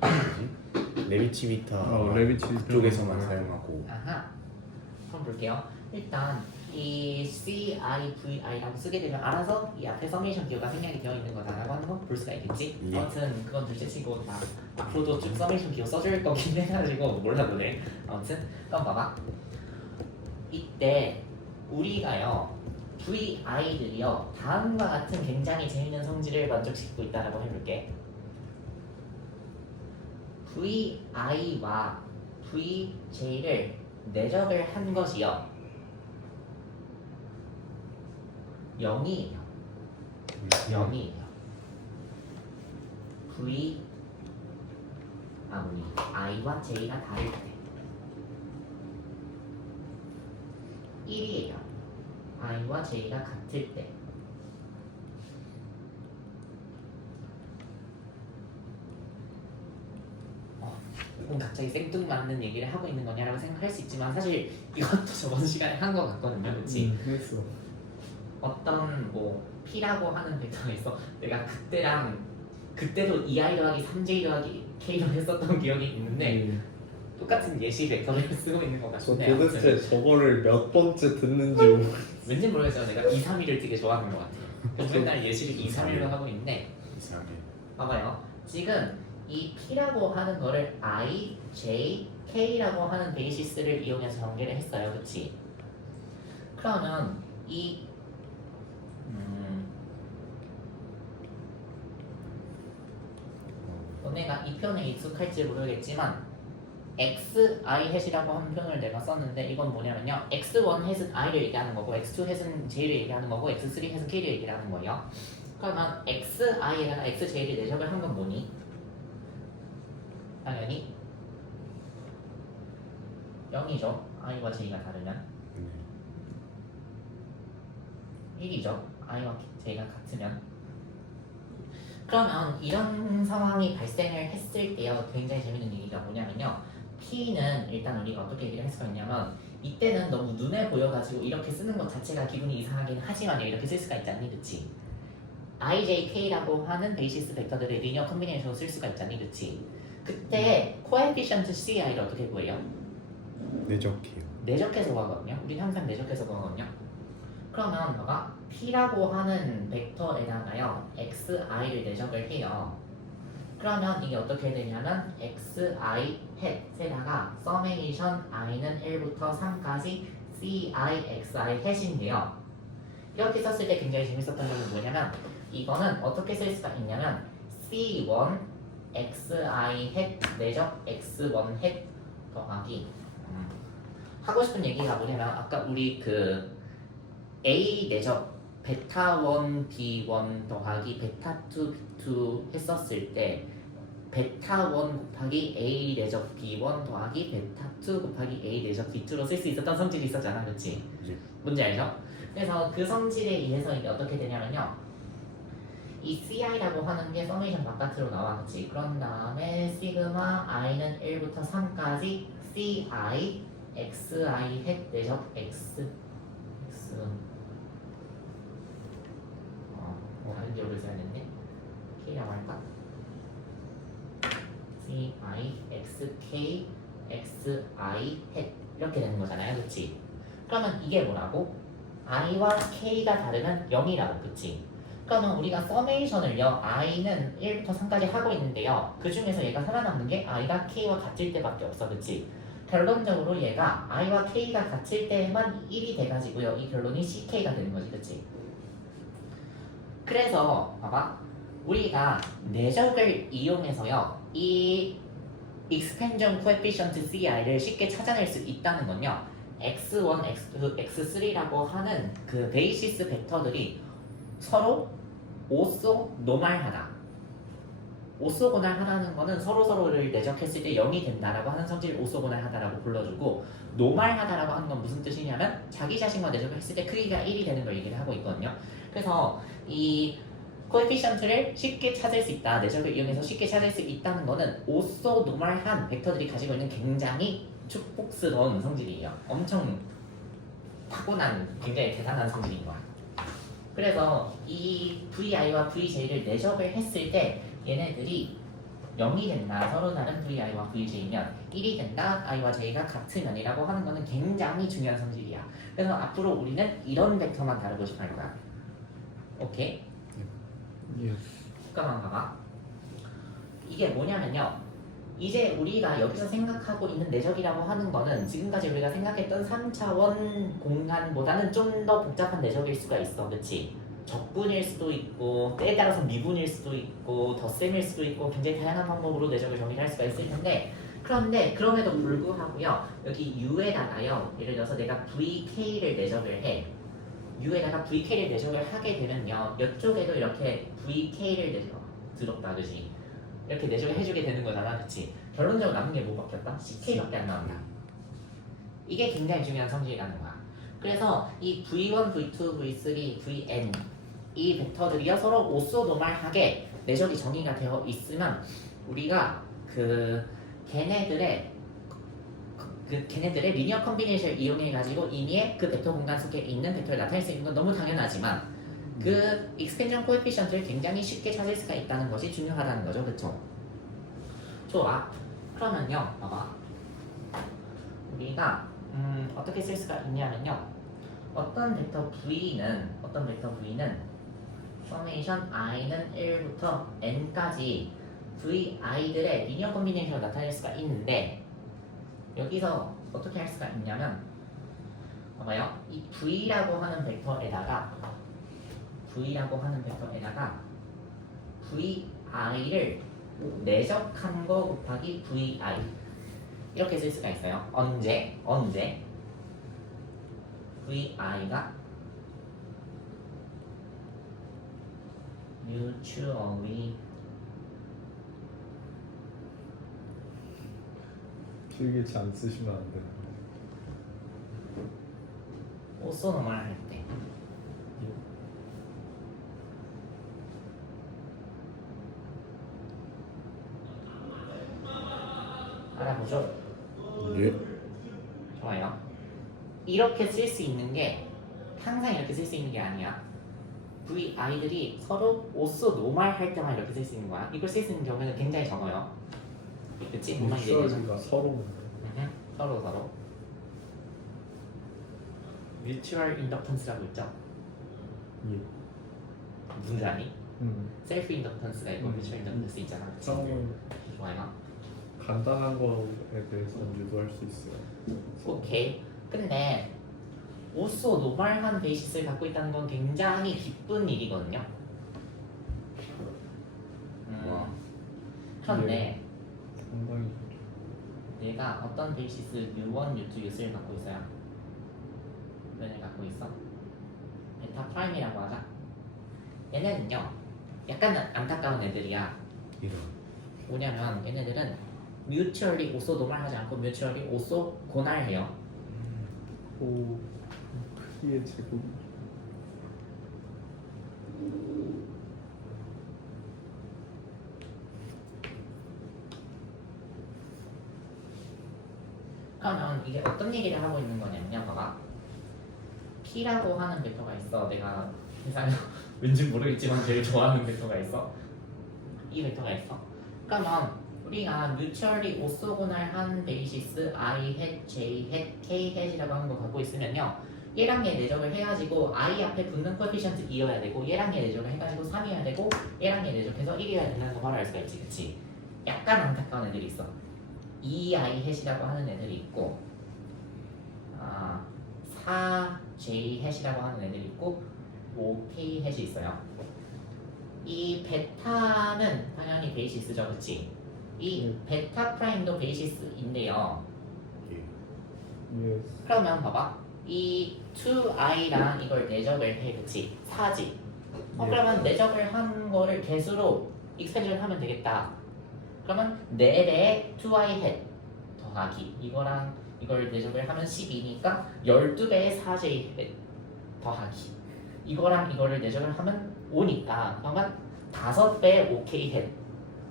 뭐지? 레비치비타 레비치비타 그쪽에서만 음. 사용하고. 아하. 그럼 볼게요. 일단 이 CIVI라고 쓰게 되면 알아서 이 앞에 서메이션 기호가 생략이 되어 있는 거다라고 하는 거 볼 수가 있겠지? 예. 아무튼 그건 둘째치고 다 앞으로도 쭉 서메이션 기호 써줄 거긴 해가지고 몰라보네. 아무튼 그럼 봐봐. 이때 우리가요 VI들이요 다음과 같은 굉장히 재밌는 성질을 만족시키고 있다라고 해볼게. VI와 VJ를 내적을 한 것이요 0이에요. 0이에요. V 우리 I와 J가 다를 때 1이에요. I와 J가 같을 때 이건 갑자기 생뚱맞는 얘기를 하고 있는 거냐라고 생각할 수 있지만 사실 이것도 저번 시간에 한 거 같거든요, 그렇지? 했어. 어떤 뭐 P라고 하는 벡터가 있어. 내가 그때도 2i 더하기 3j 더하기 k로 했었던 기억이 있는데 똑같은 예시 벡터를 쓰고 있는 것 저 같은데 도대체 아무튼 저거를 몇 번째 듣는지 모르겠어. 왠지 모르겠어요. 내가 2, 3일을 되게 좋아하는 것 같아요. 그래서 맨날 예시를 2, 3일로 하고 있는데 이상하게. 봐봐요. 지금 이 P라고 하는 거를 I, J, K라고 하는 베이시스를 이용해서 전개를 했어요. 그치? 그러면 이 너네가 이 표현에 익숙할지 모르겠지만 xi 햇이라고 한 표현을 내가 썼는데 이건 뭐냐면요 x1 햇은 i를 얘기하는 거고 x2 햇은 j를 얘기하는 거고 x3 햇은 k를 얘기하는 거예요. 그러면 xi에다가 xj를 내적을 한 건 뭐니? 당연히 0이죠. i와 j가 다르면 네. 1이죠. i와 j가 같으면. 그러면 이런 상황이 발생을 했을 때요 굉장히 재밌는 얘기가 뭐냐면요 p는 일단 우리가 어떻게 얘기를 할 수가 있냐면 이때는 너무 눈에 보여가지고 이렇게 쓰는 것 자체가 기분이 이상하긴 하지만 이렇게 쓸 수가 있잖니 그치? ijk라고 하는 베이시스 벡터들의 리니어 컨비네이션으로 쓸 수가 있잖니 그치? 그때 코에피션트 ci를 어떻게 구해요? 내적해요. 내적해서 구하거든요. 우리는 항상 내적해서 구하거든요. 그러면 너가 p라고 하는 벡터에다가요 xi를 내적을 해요. 그러면 이게 어떻게 되냐면 xi 햇에다가 서메이션 i는 1부터 3까지 ci xi 햇인데요. 이렇게 썼을 때 굉장히 재밌었던 점은 뭐냐면 이거는 어떻게 쓸 수가 있냐면 c1 xi 햇 내적 x1 햇 더하기 하고 싶은 얘기가 뭐냐면 아까 우리 그 A 내적 베타 1 B1 더하기 베타 2 B2 했었을 때 베타 1 곱하기 A 내적 B1 더하기 베타 2 곱하기 A 내적 B2로 쓸 수 있었던 성질이 있었잖아 그치? 네. 뭔지 알죠? 그래서 그 성질에 의해서 이게 어떻게 되냐면요 이 CI라고 하는 게 서메이션 바깥으로 나와 그치? 그런 다음에 시그마 i는 1부터 3까지 CI XI 햇 내적 X 다른 기호를 써야 되는데 K라고 할까? CI XK XI 햇 이렇게 되는 거잖아요 그치? 그러면 이게 뭐라고? i와 k가 다르면 0이라고 그치? 그러면 우리가 서메이션을요 i는 1부터 3까지 하고 있는데요 그 중에서 얘가 살아남는 게 i가 k와 같을 때밖에 없어 그치? 결론적으로 얘가 i와 k가 같을 때만 1이 돼가지고요 이 결론이 ck가 되는 거지 그치? 그래서 봐봐 우리가 내적을 이용해서요 이 expansion coefficient ci를 쉽게 찾아낼 수 있다는 건요 x1, x2, x3라고 하는 그 베이시스 벡터들이 서로 오소노말하다. 오소고날하다는 거는 서로서로를 내적했을 때 0이 된다라고 하는 성질을 오소고날하다라고 불러주고 노말하다라고 하는 건 무슨 뜻이냐면 자기 자신과 내적을 했을 때 크기가 1이 되는 걸 얘기를 하고 있거든요. 그래서 이 코에피션트를 쉽게 찾을 수 있다. 내적을 이용해서 쉽게 찾을 수 있다는 거는 오소노말한 벡터들이 가지고 있는 굉장히 축복스러운 성질이에요. 엄청 타고난 굉장히 대단한 성질인 거야. 그래서 이 VI와 VJ를 내적을 했을 때 얘네들이 0이 된다. 서로 다른 VI와 VJ면 1이 된다. I와 J가 같으면이라고 하는 거는 굉장히 중요한 성질이야. 그래서 앞으로 우리는 이런 벡터만 다루고 싶어 할 거야. 오케이? 예. 잠깐만 봐봐. 이게 뭐냐면요. 이제 우리가 여기서 생각하고 있는 내적이라고 하는 거는 지금까지 우리가 생각했던 3차원 공간보다는 좀 더 복잡한 내적일 수가 있어. 그치? 적분일 수도 있고 때에 따라서 미분일 수도 있고 덧셈일 수도 있고 굉장히 다양한 방법으로 내적을 정의할 수가 있을 텐데 그런데 그럼에도 불구하고요. 여기 U에다가요. 예를 들어서 내가 VK를 내적을 해. U에다가 VK를 내적을 하게 되면요. 이쪽에도 이렇게 VK를 내적 들었다. 그치? 이렇게 내적을 해주게 되는 거잖아. 그치? 결론적으로 남은 게 뭐밖에 없다? CK밖에 안 나온다. 이게 굉장히 중요한 성질이라는 거야. 그래서 이 V1, V2, V3, Vn 이 벡터들이요 서로 오소노말하게 내적이 정의가 되어 있으면 우리가 걔네들의 리니어 컨비네이션을 이용해 가지고 이미 그 벡터 공간 속에 있는 벡터를 나타낼 수 있는 건 너무 당연하지만 그 익스펜션 코에피션트를 굉장히 쉽게 찾을 수가 있다는 것이 중요하다는 거죠, 그쵸? 좋아. 그러면요, 봐봐. 우리가 어떻게 쓸 수가 있냐면요. 어떤 벡터 V는 서메이션 i는 1부터 n까지 vi들의 리니어 컨비네이션을 나타낼 수가 있는데 여기서 어떻게 할 수가 있냐면 봐봐요. 이 v라고 하는 벡터에다가 vi를 내적한 거 곱하기 vi 이렇게 쓸 수가 있어요. 언제 vi가 mutually 길게 안 쓰시면 안 돼요. 오소노말 할 때 알아보죠. 예. 좋아요. 이렇게 쓸 수 있는 게 항상 이렇게 쓸 수 있는 게 아니야. VI들이 서로 오소 노말 할 때만 이렇게 쓸 수 있는 거야. 이걸 쓸 수 있는 경우는 굉장히 적어요. 그치? 뭔 말인지 이해되죠? 뮤추얼리가 서로 서로 뮤추얼 인덕턴스라고 있죠? 예. 무슨 줄 아니? 음. 셀프 인덕턴스가 있고 뮤추얼 인덕턴스 있잖아. 그치? 그런 좋아요. 간단한 거에 대해서는 유도할 수 있어요. 오케이. 근데 오소 노멀한 베이시스를 갖고 있다는 건 굉장히 기쁜 일이거든요. 그런데 상당히 얘가 어떤 베이시스 U1, U2, U3를 갖고 있어요? 몇을 갖고 있어? 베타 프라임이라고 하자. 얘네는요 약간 안타까운 애들이야. 이런. 뭐냐면 얘네들은 뮤추얼리 오소 노멀하지 않고 뮤추얼리 오소 고날해요. 오 크기의 제곱. 그러면 이게 어떤 얘기를 하고 있는 거냐면요, 봐봐. P라고 하는 벡터가 있어. 내가 세상에 왠지 모르겠지만 제일 좋아하는 벡터가 있어. 이 벡터가 있어. 그러면 우리가 뮤추얼리 오소고널한 베이시스 I hat, J hat, K hat이라고 하는 거 갖고 있으면요, 얘랑 얘 내적을 해가지고 I 앞에 붙는 코에피션트 2여야 되고, 얘랑 얘 내적을 해가지고 3이어야 되고, 얘랑 얘 내적해서 1이어야 된다는 거 바로 알 수가 있지, 그치? 약간 안타까운 애들이 있어. 2I hat이라고 하는 애들이 있고, 4J hat이라고 하는 애들이 있고, 5K hat이 있어요. 이 베타는 당연히 베이시스죠, 그치? 이 베타 프라임도 베이시스인데요. 예. 예. 그러면 봐봐, 이 2i랑 이걸 내적을 해, 그치? 4지. 그러면 내적을 한 거를 개수로 익스펜션 하면 되겠다. 그러면 4배의 2i hat 더하기 이거랑 이걸 내적을 하면 12니까 12배의 4j hat 더하기 이거랑 이거를 내적을 하면 5니까 그러면 5배의 5k hat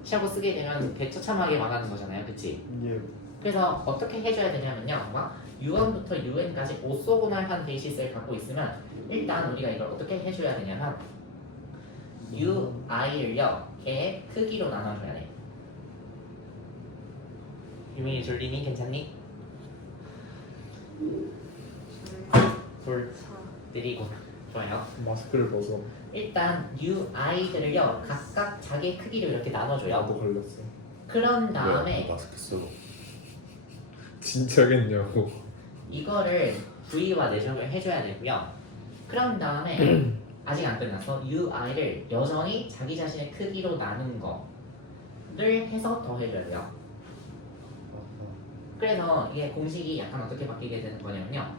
시하고 쓰게 되면 개처참하게 망하는 거잖아요, 그치? 예. 그래서 어떻게 해줘야 되냐면요, 아마 U1부터 UN까지 오소고널한 베이시스를 갖고 있으면 일단 우리가 이걸 어떻게 해줘야 되냐면 UI를요 걔의 크기로 나눠줘야 돼. 유민이 졸리니? 괜찮니? 돌 내리고 좋아요. 마스크를 벗어. 일단 UI들을요 각각 자기 크기로 이렇게 나눠줘요. 나도 걸렸어. 그런 다음에 마스크 쓰고. 진짜겠냐고. 이거를 V와 내적을 해줘야 되고요. 그런 다음에 아직 안 끝나서 UI를 여전히 자기 자신의 크기로 나눈 거를 해서 더 해줘야 돼요. 그래서 이게 공식이 약간 어떻게 바뀌게 되는 거냐면요.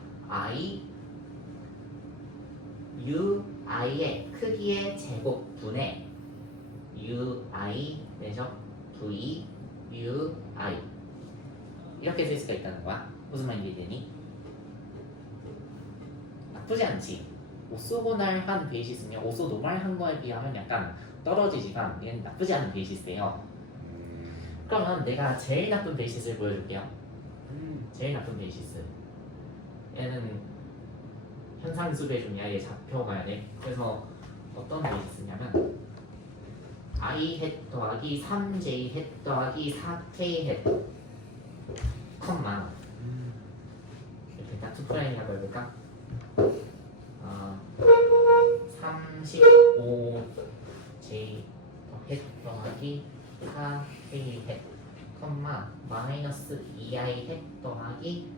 UI의 크기의 제곱분의 UI 내적 V UI 이렇게 쓸 수가 있다는 거야. 무슨 말인지 되니? 나쁘지 않지. 오소고날한 베이시스면 오소 노멀한 거에 비하면 약간 떨어지지만 얘는 나쁘지 않은 베이시스예요. 그러면 내가 제일 나쁜 베이시스를 보여줄게요. 제일 나쁜 베이시스. 얘는 현상수배 중이야. 얘 잡혀가야 돼. 그래서 어떤 베이시스냐면 I hat 더하기 3J hat 더하기 4K hat 컴마 이렇게 딱 투 프라임이라고 해볼까? 35J hat 더하기 4K hat 컴마 마이너스 2I hat 더하기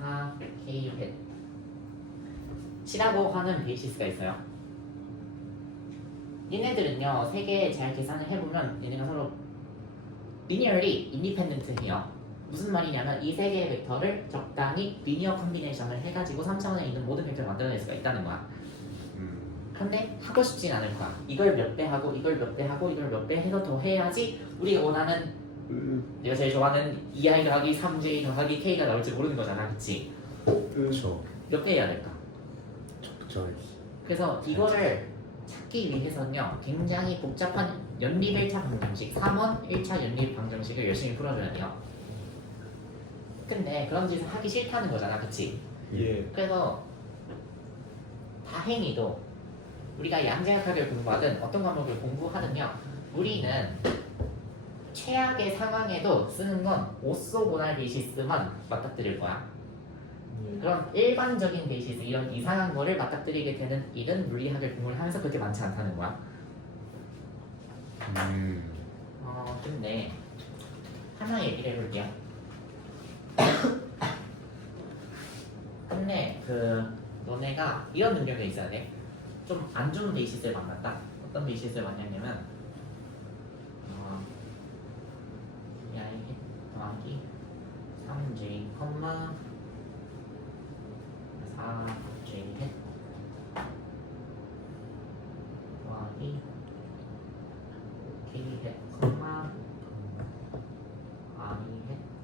4K hat C라고 하는 베이시스가 있어요. 얘네들은요, 세 개 잘 계산을 해보면 얘네가 서로 linearly independent해요. 무슨 말이냐면 이 세 개의 벡터를 적당히 리니어 컴비네이션을 해가지고 3차원에 있는 모든 벡터를 만들어낼 수가 있다는 거야. 근데 하고 싶진 않을 거야. 이걸 몇 배 하고 이걸 몇 배 하고 이걸 몇 배 해서 더 해야지 우리가 원하는 내가 제일 좋아하는 2i 더하기 3j 더하기 k가 나올지 모르는 거잖아. 그치? 그렇죠. 몇 배 해야 될까? 적절히. 그래서 이거를 찾기 위해서는요 굉장히 복잡한 연립 1차 방정식 3원 1차 연립 방정식을 열심히 풀어줘야 돼요. 근데 그런 짓을 하기 싫다는 거잖아. 그치? 예. 그래서 다행히도 우리가 양자역학을 공부하든 어떤 과목을 공부하든요 우리는 최악의 상황에도 쓰는 건 오소고날 베이시스만 맞닥뜨릴 거야. 그런 일반적인 베이시스 이런 이상한 거를 맞닥뜨리게 되는 일은 물리학을 공부하면서 그렇게 많지 않다는 거야. 근데 하나 얘기를 해볼게요. 근데 너네가 이런 능력이 있어야 돼. 좀 안 좋은 베이시스를 만났다. 어떤 베이시스를 만났냐면 야이 더하기 3j, 4j 더하기 k i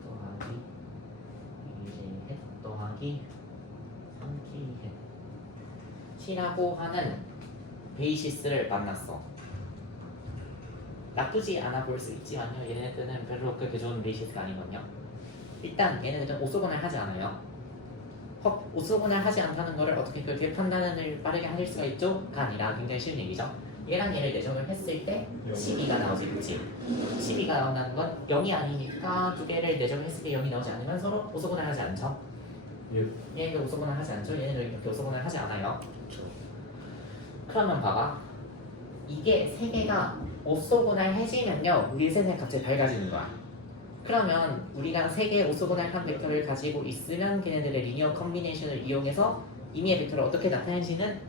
더하기 2j 더하기 3j C라고 하는 베이시스를 만났어. 나쁘지 않아 보일 수 있지만요 얘네들은 별로 그렇게 좋은 베이시스가 아니거든요. 일단 얘네들은 오소곤을 하지 않아요. 오소곤을 하지 않다는 거를 어떻게 그렇게 판단을 빠르게 하실 수가 있죠?가 아니라 굉장히 쉬운 얘기죠. 얘랑 얘를 내정을 했을 때 12가 나오지. 그치? 12가 나온다는 건 0이 아니니까 두 개를 내정을 했을 때 0이 나오지 않으면 서로 오소곤을 하지 않죠. 예. 얘네들 오소곤을 하지 않죠. 얘네들 이렇게 오소곤을 하지 않아요. 그러면 봐봐. 이게 세 개가 오소곤을 해지면요 우리 세상이 갑자기 밝아지는 거야. 그러면 우리가 세 개의 오소곤할한 벡터를 가지고 있으면 걔네들의 리니어 컴비네이션을 이용해서 임의의 벡터를 어떻게 나타내는지는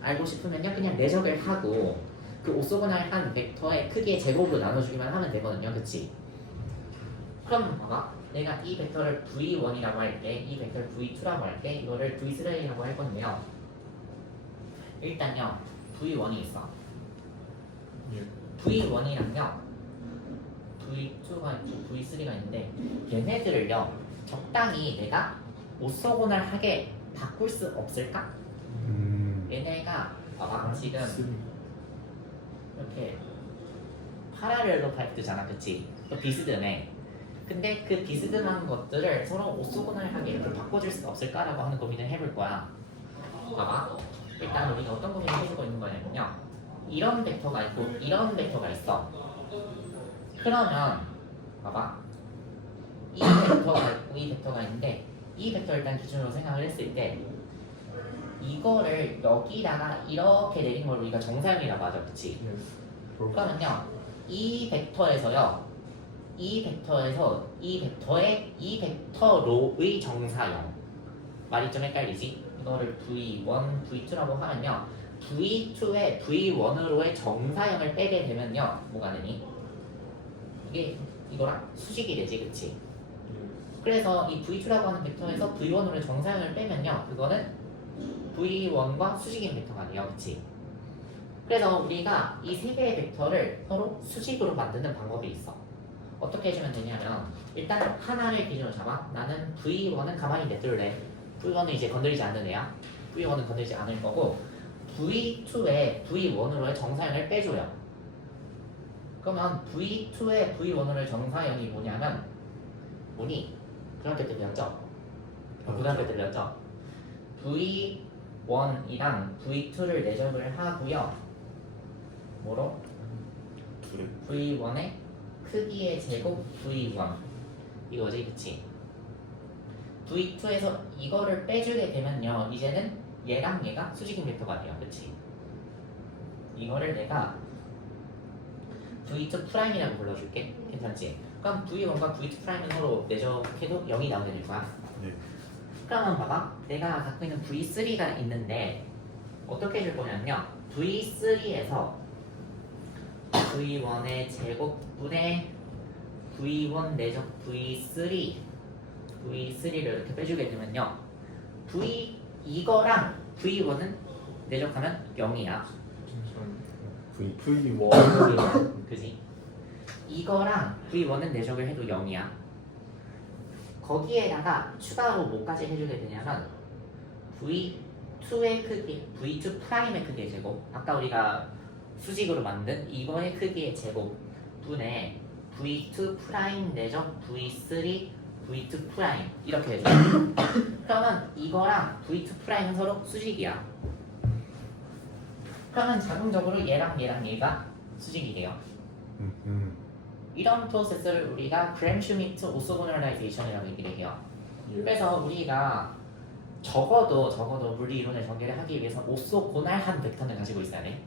알고 싶으면요 그냥 내적을 하고 그 오소곤할한 벡터의 크기의 제곱으로 나눠주기만 하면 되거든요. 그치? 그럼 봐봐. 내가 이 벡터를 v1이라고 할 때 이 벡터를 v2라고 할 때 이거를 v3라고 할 건데요. 일단요 v1이 있어. 예. v1이랑요 v2가 있고 v3가 있는데 얘네들을요 적당히 내가 오소곤할하게 바꿀 수 없을까? 얘네가 봐봐 지금 이렇게 파라렐로 파이프잖아. 그치? 또 비스듬해. 근데 그 비스듬한 것들을 서로 오소곤할하게 이렇게 바꿔줄 수 없을까라고 하는 고민을 해볼 거야. 봐봐. 일단 우리가 어떤 고민을 해주고 있는 거냐면요 이런 벡터가 있고 이런 벡터가 있어. 그러면 봐봐 이 벡터가 있고 이 벡터가 있는데 이 벡터 일단 기준으로 생각을 했을 때 이거를 여기다가 이렇게 내린 걸 우리가 정사형이라고 하죠. 그치? 그러면요 이 벡터에서요 이 벡터에서 이 벡터의 이 벡터로의 정사형 말이 좀 헷갈리지? 이거를 V1, V2라고 하면요 V2에 V1으로의 정사형을 빼게 되면요 뭐가 되니? 이게 이거랑 수직이 되지. 그치? 그래서 이 V2라고 하는 벡터에서 V1으로의 정사형을 빼면요 그거는 V1과 수직인 벡터가 돼요. 그치? 그래서 우리가 이 세 개의 벡터를 서로 수직으로 만드는 방법이 있어. 어떻게 해주면 되냐면 일단 하나를 기준으로 잡아. 나는 V1은 가만히 냅둘래. V1은 이제 건드리지 않는 애야. V1은 건드리지 않을 거고 V2에 V1으로의 정사형을 빼줘요. 그러면 V2에 V1으로의 정사형이 뭐냐면 뭐니? 고등학교 때 배웠죠? 고등학교 때 배웠죠? V1이랑 V2를 내적을 하고요. 뭐로? V1의 크기의 제곱 V1 이거지. 그치? V2에서 이거를 빼주게 되면요 이제는 얘랑 얘가 수직인 벡터가 돼요. 그치? 이거를 내가 V2 프라임이라고 불러줄게. 괜찮지? 그럼 V1과 V2 프라임은 서로 내적해도 0이 나오게 될 거야. 네. 그러면 봐봐. 내가 갖고 있는 V3가 있는데 어떻게 해줄 거냐면요 V3에서 V1의 제곱분의 V1 내적 V3 V3를 이렇게 빼주게 되면요 이거랑 V1은 내적하면 0이야 V1을 그지? 이거랑 V1은 내적을 해도 0이야 거기에다가 추가로 뭐까지 해주게 되냐면 V2의 크기 V2 프라임의 크기의 제곱 아까 우리가 수직으로 만든 이거의 크기의 제곱 분의 V2 프라임 내적 V3 V2 프라임 이렇게 해줘 그러면 이거랑 V2 프라임은 서로 수직이야 그러면 자동적으로 얘랑 얘가 수직이 돼요 이런 프로세스를 우리가 그램-슈미트 오소고널라이제이션이라고 얘기를 해요 그래서 우리가 적어도 물리 이론을 전개를 하기 위해서 오소고날한 벡터는 가지고 있어야 돼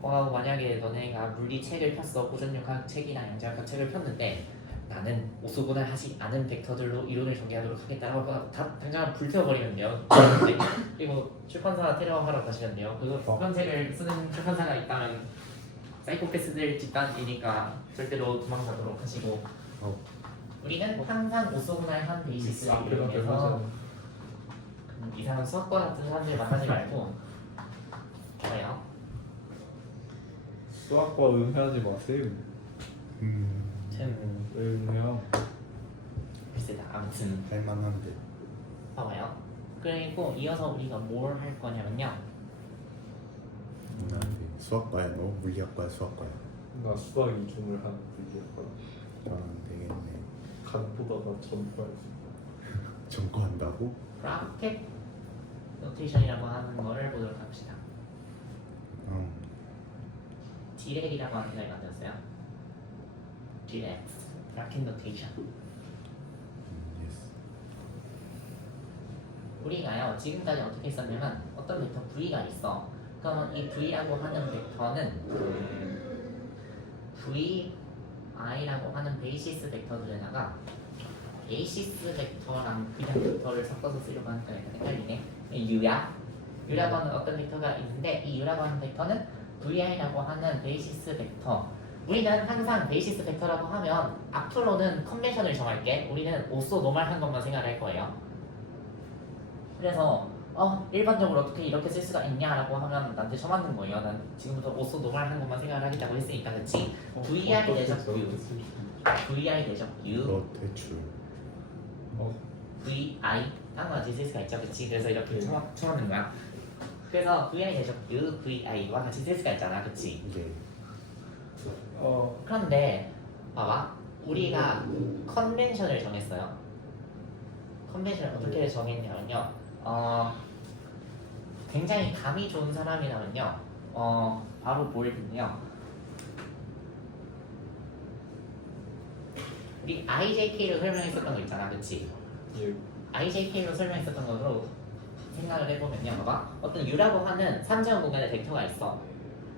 만약에 너네가 물리 책을 폈어 고전력학 책이나 양자역학 책을 폈는데 나는 오소고날하지 않은 벡터들로 이론을 전개하도록 하겠다라고 당장 불태워버리면 돼요 그리고 출판사 테러하러 가시면 돼요 그런 책을 쓰는 출판사가 있다면 사이코패스들 집단이니까 절대로 도망가도록 하시고 우리는 항상 오소고날한 베이시스를 이용해서 이상한 수학과 같은 사람들 만나지 말고 좋아요 수학과 응하지 마세요. 응요. 글쎄다 아무튼 할만한데. 봐봐요 그리고 이어서 우리가 뭘 할 거냐면요 수학과야 너? 물리학과야 수학과야? 나 수학 이중을 하는 분이었거든. 아 되겠네. 간보다가 전과할 수 있다. 전과한다고? 브라켓 노테이션이라고 하는 거를 보도록 합시다 디렉이라고 하는 걸 만들었어요 디렉 브라켓 노테이션 예스. 우리가요 지금까지 어떻게 썼냐면 어떤 벡터 V가 있어 그러면 이 V라고 하는 벡터는 VI라고 하는 베이시스 벡터들에다가 베이시스 벡터랑 그냥 벡터를 섞어서 쓰려고 하니까 약간 헷갈리네 U라고 하는 어떤 벡터가 있는데 이 U라고 하는 벡터는 VI라고 하는 베이시스 벡터 우리는 항상 베이시스 벡터라고 하면 앞으로는 컨벤션을 정할게 우리는 오소 노멀한 것만 생각할 거예요 그래서 일반적으로 어떻게 이렇게 쓸 수가 있냐라고 하면 나한테 처맞는 거예요 난 지금부터 오소 노멀한 것만 생각을 하겠다고 했으니까 그치? VI 내적 U VI 내적 U 대출. VI 딴 거같이 쓸 수가 있죠 그치? 그래서 이렇게 처맞는 거야 그래서 VI 내적 U VI와 같이 쓸 수가 있잖아 그치? 이제 그런데 봐봐 우리가 컨벤션을 정했어요 컨벤션을 어떻게 정했냐면요 굉장히 감이 좋은 사람이라면요 바로 뭘 했냐 우리 IJK로 설명했었던 거 있잖아 그치? IJK로 설명했었던 거로 생각을 해보면요 봐봐 어떤 U라고 하는 3차원 공간의 벡터가 있어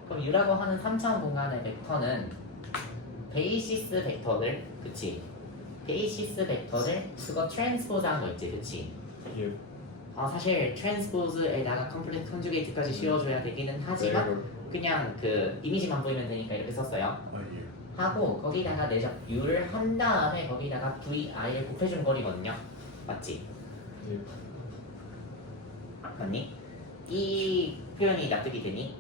그럼 U라고 하는 3차원 공간의 벡터는 베이시스 벡터들 그치? 베이시스 벡터들 그거 트랜스포즈한 거 있지 그치? 사실 트랜스포즈에다가 컴플렉스 컨주게이트까지 씌워줘야 되기는 하지만 그냥 그 이미지만 보이면 되니까 이렇게 썼어요 하고 거기다가 내적 U를 한 다음에 거기다가 VI를 곱해준 거리거든요 맞지? 맞니? 이 표현이 납득이 되니?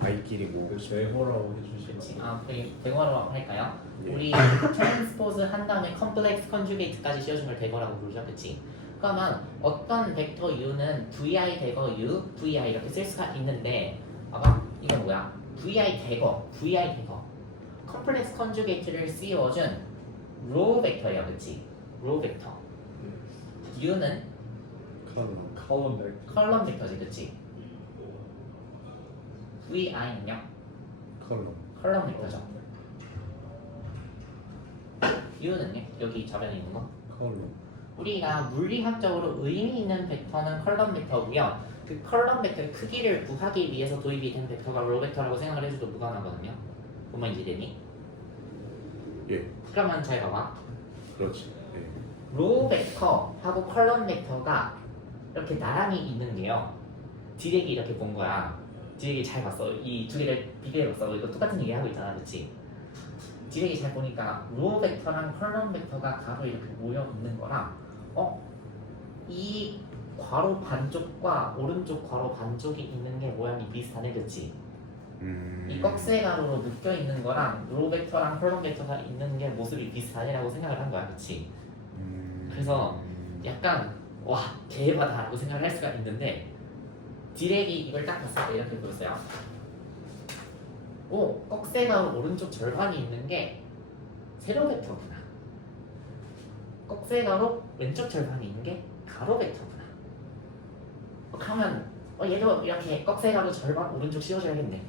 아이끼리 뭐 외호라고 해주시면 대거라고 할까요? 예. 우리 트랜스포즈 한 다음에 컴플렉스 컨주게이트까지 씌워준 걸 대거라고 부르죠 그치? 그러면 어떤 벡터 U는 VI 대거 U, VI 이렇게 쓸 수가 있는데 봐봐 이건 뭐야? VI 대거 컴플렉스 컨주게이트를 씌워준 로 벡터예요 그치? 로 벡터 U는 컬럼 벡터. 컬럼 벡터지 그치? VI는요? 컬럼 벡터죠 U는요? 여기 좌변에 있는 거? 컬럼. 우리가 물리학적으로 의미 있는 벡터는 컬럼 벡터고요. 그 컬럼 벡터의 크기를 구하기 위해서 도입이 된 벡터가 로 벡터라고 생각을 해줘도 무관하거든요. 뭔 이해되니? 예. 그러면 잘 봐봐. 그렇지. 예. 로 벡터하고 컬럼 벡터가 이렇게 나란히 있는 게요. 디렉이 이렇게 본 거야. 디렉이 잘 봤어. 이 두 개를 비교해봤어. 이거 똑같은 얘기 하고 있잖아, 그렇지? 디렉이 잘 보니까 로우 벡터랑 컬럼 벡터가 가로 이렇게 모여 있는 거랑 이 괄호 반쪽과 오른쪽 괄호 반쪽이 있는 게 모양이 비슷하네, 그치? 이 꺽쇠 가로로 묶여 있는 거랑 로우 벡터랑 컬럼 벡터가 있는 게 모습이 비슷하네라고 생각을 한 거야, 그치? 그래서 약간 와 개바다라고 생각을 할 수가 있는데 디렉이 이걸 딱 봤을 때 이렇게 보였어요. 오, 꺽쇠 가로 오른쪽 절반이 있는 게 세로 벡터구나. 꺽쇠 가로 왼쪽 절반이 있는 게 가로 벡터구나. 그러면 얘도 이렇게 꺽쇠 가로 절반 오른쪽 씌워줘야겠네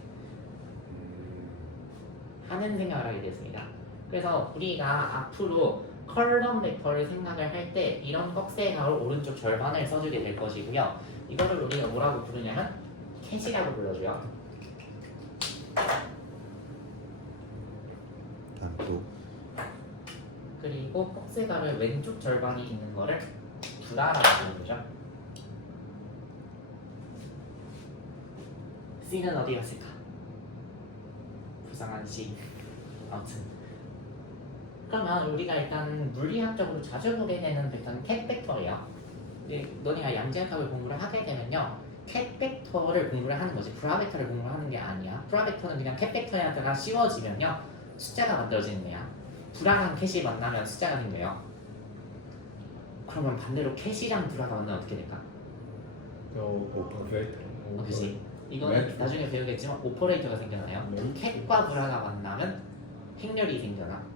하는 생각을 하게 됐습니다. 그래서 우리가 앞으로 컬럼 벡터를 생각을 할 때 이런 꺽쇠 가로 오른쪽 절반을 써주게 될 것이고요. 이거를 우리가 뭐라고 부르냐면 캣이라고 불러줘요. 다음 또 그리고 꺽쇠 가로의 왼쪽 절반이 있는 거를 브라라고 부르죠. C는 어디 갔을까? 불쌍한 C. 아무튼 그러면 우리가 일단 물리학적으로 자주 보게 되는 벡터는 캣 벡터예요. 너네가 양지역학을 공부를 하게 되면요, 캣 벡터를 공부를 하는 거지 브라 벡터를 공부를 하는 게 아니야. 브라 벡터는 그냥 캣 벡터에다가 씌워지면요 숫자가 만들어지는 거야. 브라랑 캣이 만나면 숫자가 생겨요. 그러면 반대로 캣이랑 브라가 만나면 어떻게 될까? 오퍼레이터. 그치? 이거는 네. 나중에 배우겠지만 오퍼레이터가 생겨나요. 네. 캣과 브라가 만나면 행렬이 생겨나.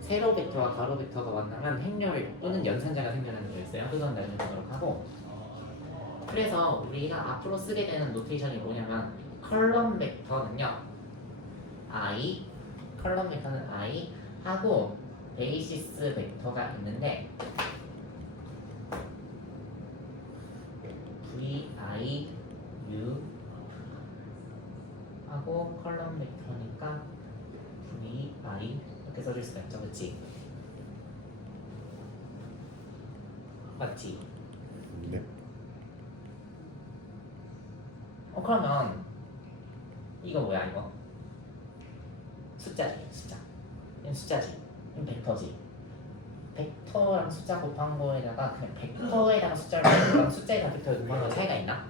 세로 벡터와 가로 벡터가 만나면 행렬 또는 연산자가 생겨나는 거였어요. 그건 나중에 보도록 하고. 그래서 우리가 앞으로 쓰게 되는 노테이션이 뭐냐면 컬럼 벡터는요 I, 컬럼 벡터는 I 하고 베이시스 벡터가 있는데 V, I, U 하고 컬럼 벡터니까 V, I 이렇게 써줄 수가 있죠, 그치? 맞지? 네. 그러면 이거 뭐야 이거? 숫자지, 숫자. 이건 숫자지, 이건 벡터지. 벡터랑 숫자 곱한 거에다가 그냥 벡터에다가 숫자를 곱한 숫자에다가 벡터를 곱한 거 차이가 있나?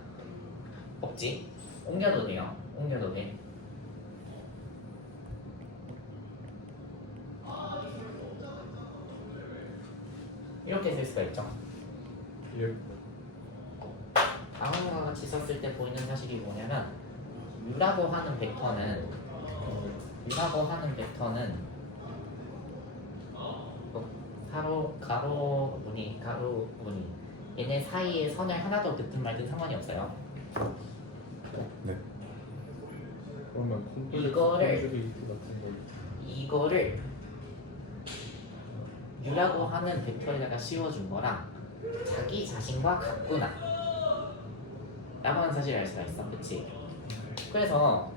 없지? 옮겨도 돼요. 옮겨도 돼. 이렇게 쓸 수가 있죠. 예. 다음과 같이 썼을 때 보이는 사실이 뭐냐면 U라고 하는 벡터는 가로 무늬 얘네 사이에 선을 하나도 긋든 말든 상관이 없어요. 네. 그러면 이거를- 콘크리트 같은 거. 이거를 U라고 하는 벡터에다가 씌워준 거랑 자기 자신과 같구나 라고 하는 사실을 알 수가 있어, 그치? 그래서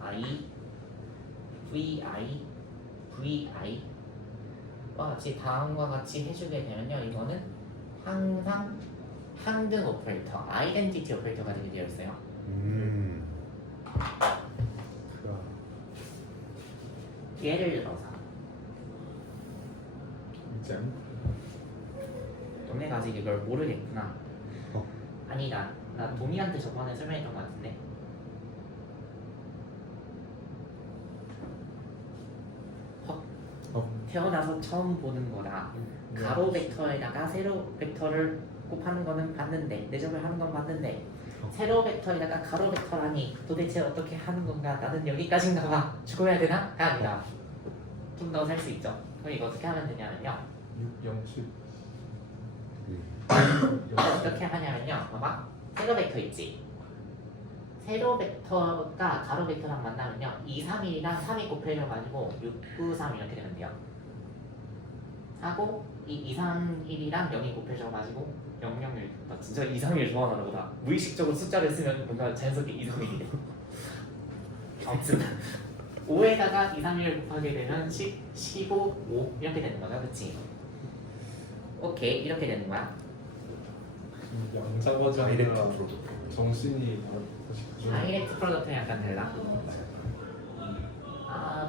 I, VI 와 같이 다음과 같이 해주게 되면요 이거는 항상 항등 오퍼레이터, 아이덴티티 오퍼레이터가 되게 되어 있어요. 예를 들어서 잼. 너네가 아직 이걸 모르겠구나. 어. 아니 나 도미한테 저번에 설명했던 것 같은데. 태어나서 처음 보는 거라 가로 벡터에다가 세로 벡터를 곱하는 거는 봤는데 내접을 하는 건 봤는데 세로 벡터에다가 가로 벡터라니 도대체 어떻게 하는 건가? 나는 여기까지인가 봐. 죽어야 되나? 아니다. 좀 더 살 수 있죠. 그럼 이거 어떻게 하면 되냐면요. 607. 어떻게 하냐면요. 봐봐. 세로 벡터 있지. 세로 벡터가 가로 벡터랑 만나면요 2, 3일이랑 3이 곱해져가지고 6, 9, 3 이렇게 되면 돼요. 하고 이 2, 3, 1이랑 0이 곱해져가지고 0, 0, 1. 나 진짜 2, 3, 1 좋아하나 보다. 무의식적으로 숫자를 쓰면 뭔가 자연스럽게 2, 3, 1이 돼. 아무튼 5에다가 2, 3, 1을 곱하게 되면 10, 15, 5 이렇게 되는 거죠, 그치? 오케이, 이렇게 되는 거야. 양자 과정이라 다이렉트 프로덕트. 정신이 다시 가죠. 다이렉트 프로덕트는 약간 달라.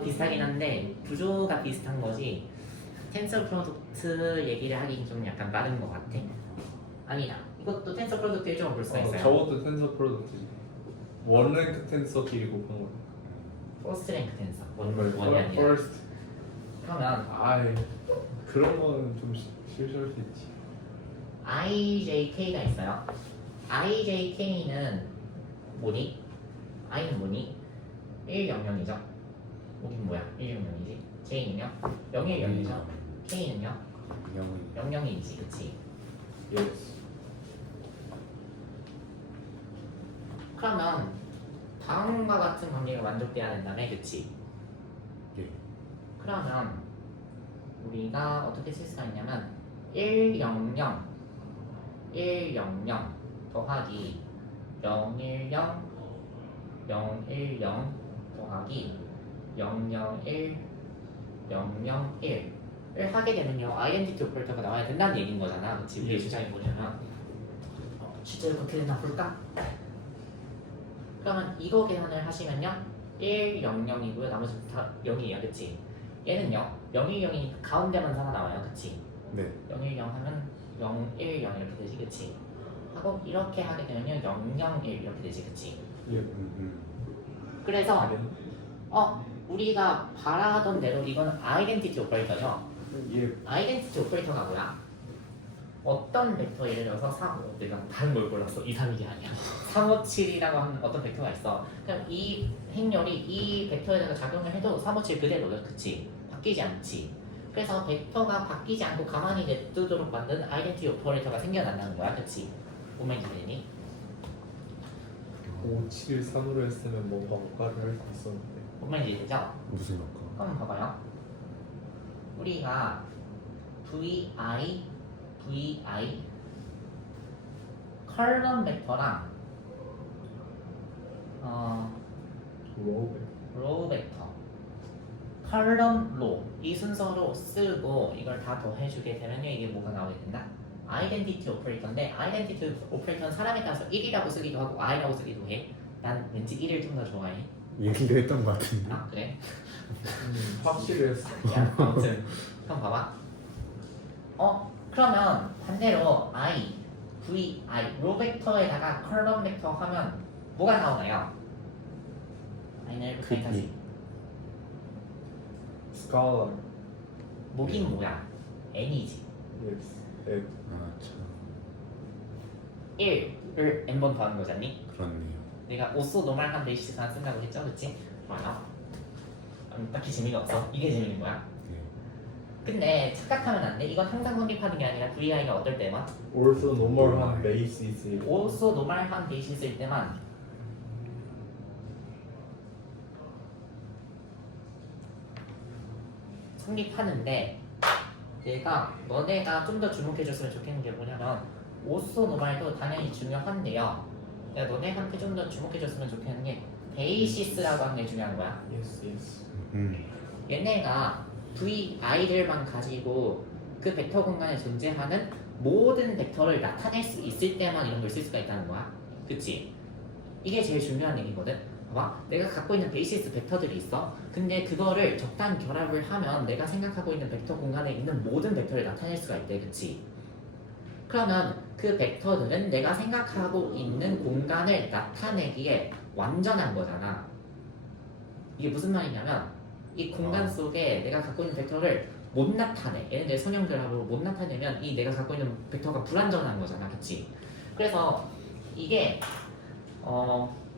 비슷하긴 한데 구조가 비슷한 거지. 텐서 프로덕트 얘기를 하긴 좀 약간 빠른 것 같아. 아니다. 이것도 텐서 프로덕트 일종으로 볼 수가 있어요. 저것도 텐서 프로덕트지. 원랭크 텐서 길이 곱한 거. 퍼스트 랭크 텐서. 정말 원이 아니라. first. 그러면 아이 그런 거는 좀 실수할 수 있지. IJK가 있어요. IJK는 뭐니? I는 뭐니? 100이죠. 여긴 뭐야? 100이지. J는요? 010이죠. K는요? 영이 00이지. 그치? Yes. 그러면 다음과 같은 관계가 만족돼야 된다며. 그치? 예. 그러면 우리가 어떻게 쓸 수가 있냐면 100 더하기 010 010 더하기 001 001을 하게 되면요 아이덴티티 오퍼레이터가 나와야 된다는 얘기인 거잖아. 그치? 우리의 주장이 뭐냐면 실제로 그렇게 되나 볼까? 그러면 이거 계산을 하시면요 100이고요 나머지 다 0이에요. 그치? 얘는요 010이 가운데만 사가 나와요. 그치? 네. 010 하면 010 이렇게 되지. 그치? 하고 이렇게 하게 되면요 001 이렇게 되지. 그치? 예. 그래서 우리가 바라던 대로 이거는 아이덴티티 오퍼레이터죠. 예. 아이덴티티 오퍼레이터가 뭐야? 어떤 벡터 예를 들어서 내가 다른 걸 골랐어. 2, 3, 1이 아니야. 357이라고 하는 어떤 벡터가 있어. 그럼 이 행렬이 이 벡터에다가 작용을 해도 357 그대로요. 그치? 바뀌지 않지. 그래서 벡터가 바뀌지 않고 가만히 냅두도록 만든 아이덴티티 오퍼레이터가 생겨난다는 거야. 그치? 오면 기대니? 573으로 했으면 뭔가 효과를 할 수 있었는데. 오면 기대죠? 무슨 효과? 한번 봐봐요. 우리가 VI 컬럼 벡터랑 로우 벡터 컬럼 로 이 순서로 쓰고 이걸 다 더해주게 되면요 이게 뭐가 나오게 된다? 아이덴티티 오퍼레이터인데 아이덴티티 오퍼레이터는 사람에 따라서 1이라고 쓰기도 하고 i라고 쓰기도 해. 난 왠지 1을 좀 더 좋아해. 얘기를 했던 것 같은데. 아 그래? 확실히 했어. 야 아무튼 그럼 봐봐. 그러면 반대로 VI 로 벡터에다가 컬럼 벡터 하면 뭐가 나오나요? 아이는 여기까지. 스칼라. 목인 뭐야? n이지. Yes. 네. 참 1을 n번 더하는 거잖니? 그렇네요. 내가 오소 노멀한 베이시스만 쓴다고 했죠? 그치? 좋아요. 딱히 재미가 없어. 이게 재밌는 거야. 네. 근데 착각하면 안 돼. 이건 항상 성립하는 게 아니라 VI가 어떨 때만 Also normal한 베이시스. 오소 노멀한 베이시스일 때만 성립하는데 너네가 좀 더 주목해줬으면 좋겠는 게 뭐냐면 오소 노멀도 당연히 중요한데요. 내가 너네한테 좀 더 주목해줬으면 좋겠는 게 베이시스라고 하는 게 중요한 거야. Yes, yes. 얘네가 VI들만 가지고 그 벡터 공간에 존재하는 모든 벡터를 나타낼 수 있을 때만 이런 걸 쓸 수가 있다는 거야. 그치? 이게 제일 중요한 얘기거든. 봐봐. 내가 갖고 있는 베이시스 벡터들이 있어. 근데 그거를 적당 결합을 하면 내가 생각하고 있는 벡터 공간에 있는 모든 벡터를 나타낼 수가 있대. 그치? 그러면 그 벡터들은 내가 생각하고 있는 공간을 나타내기에 완전한 거잖아. 이게 무슨 말이냐면 이 공간 속에 내가 갖고 있는 벡터를 못 나타내. 얘는 내 선형 결합으로 못 나타내면 이 내가 갖고 있는 벡터가 불완전한 거잖아. 그치? 그래서 이게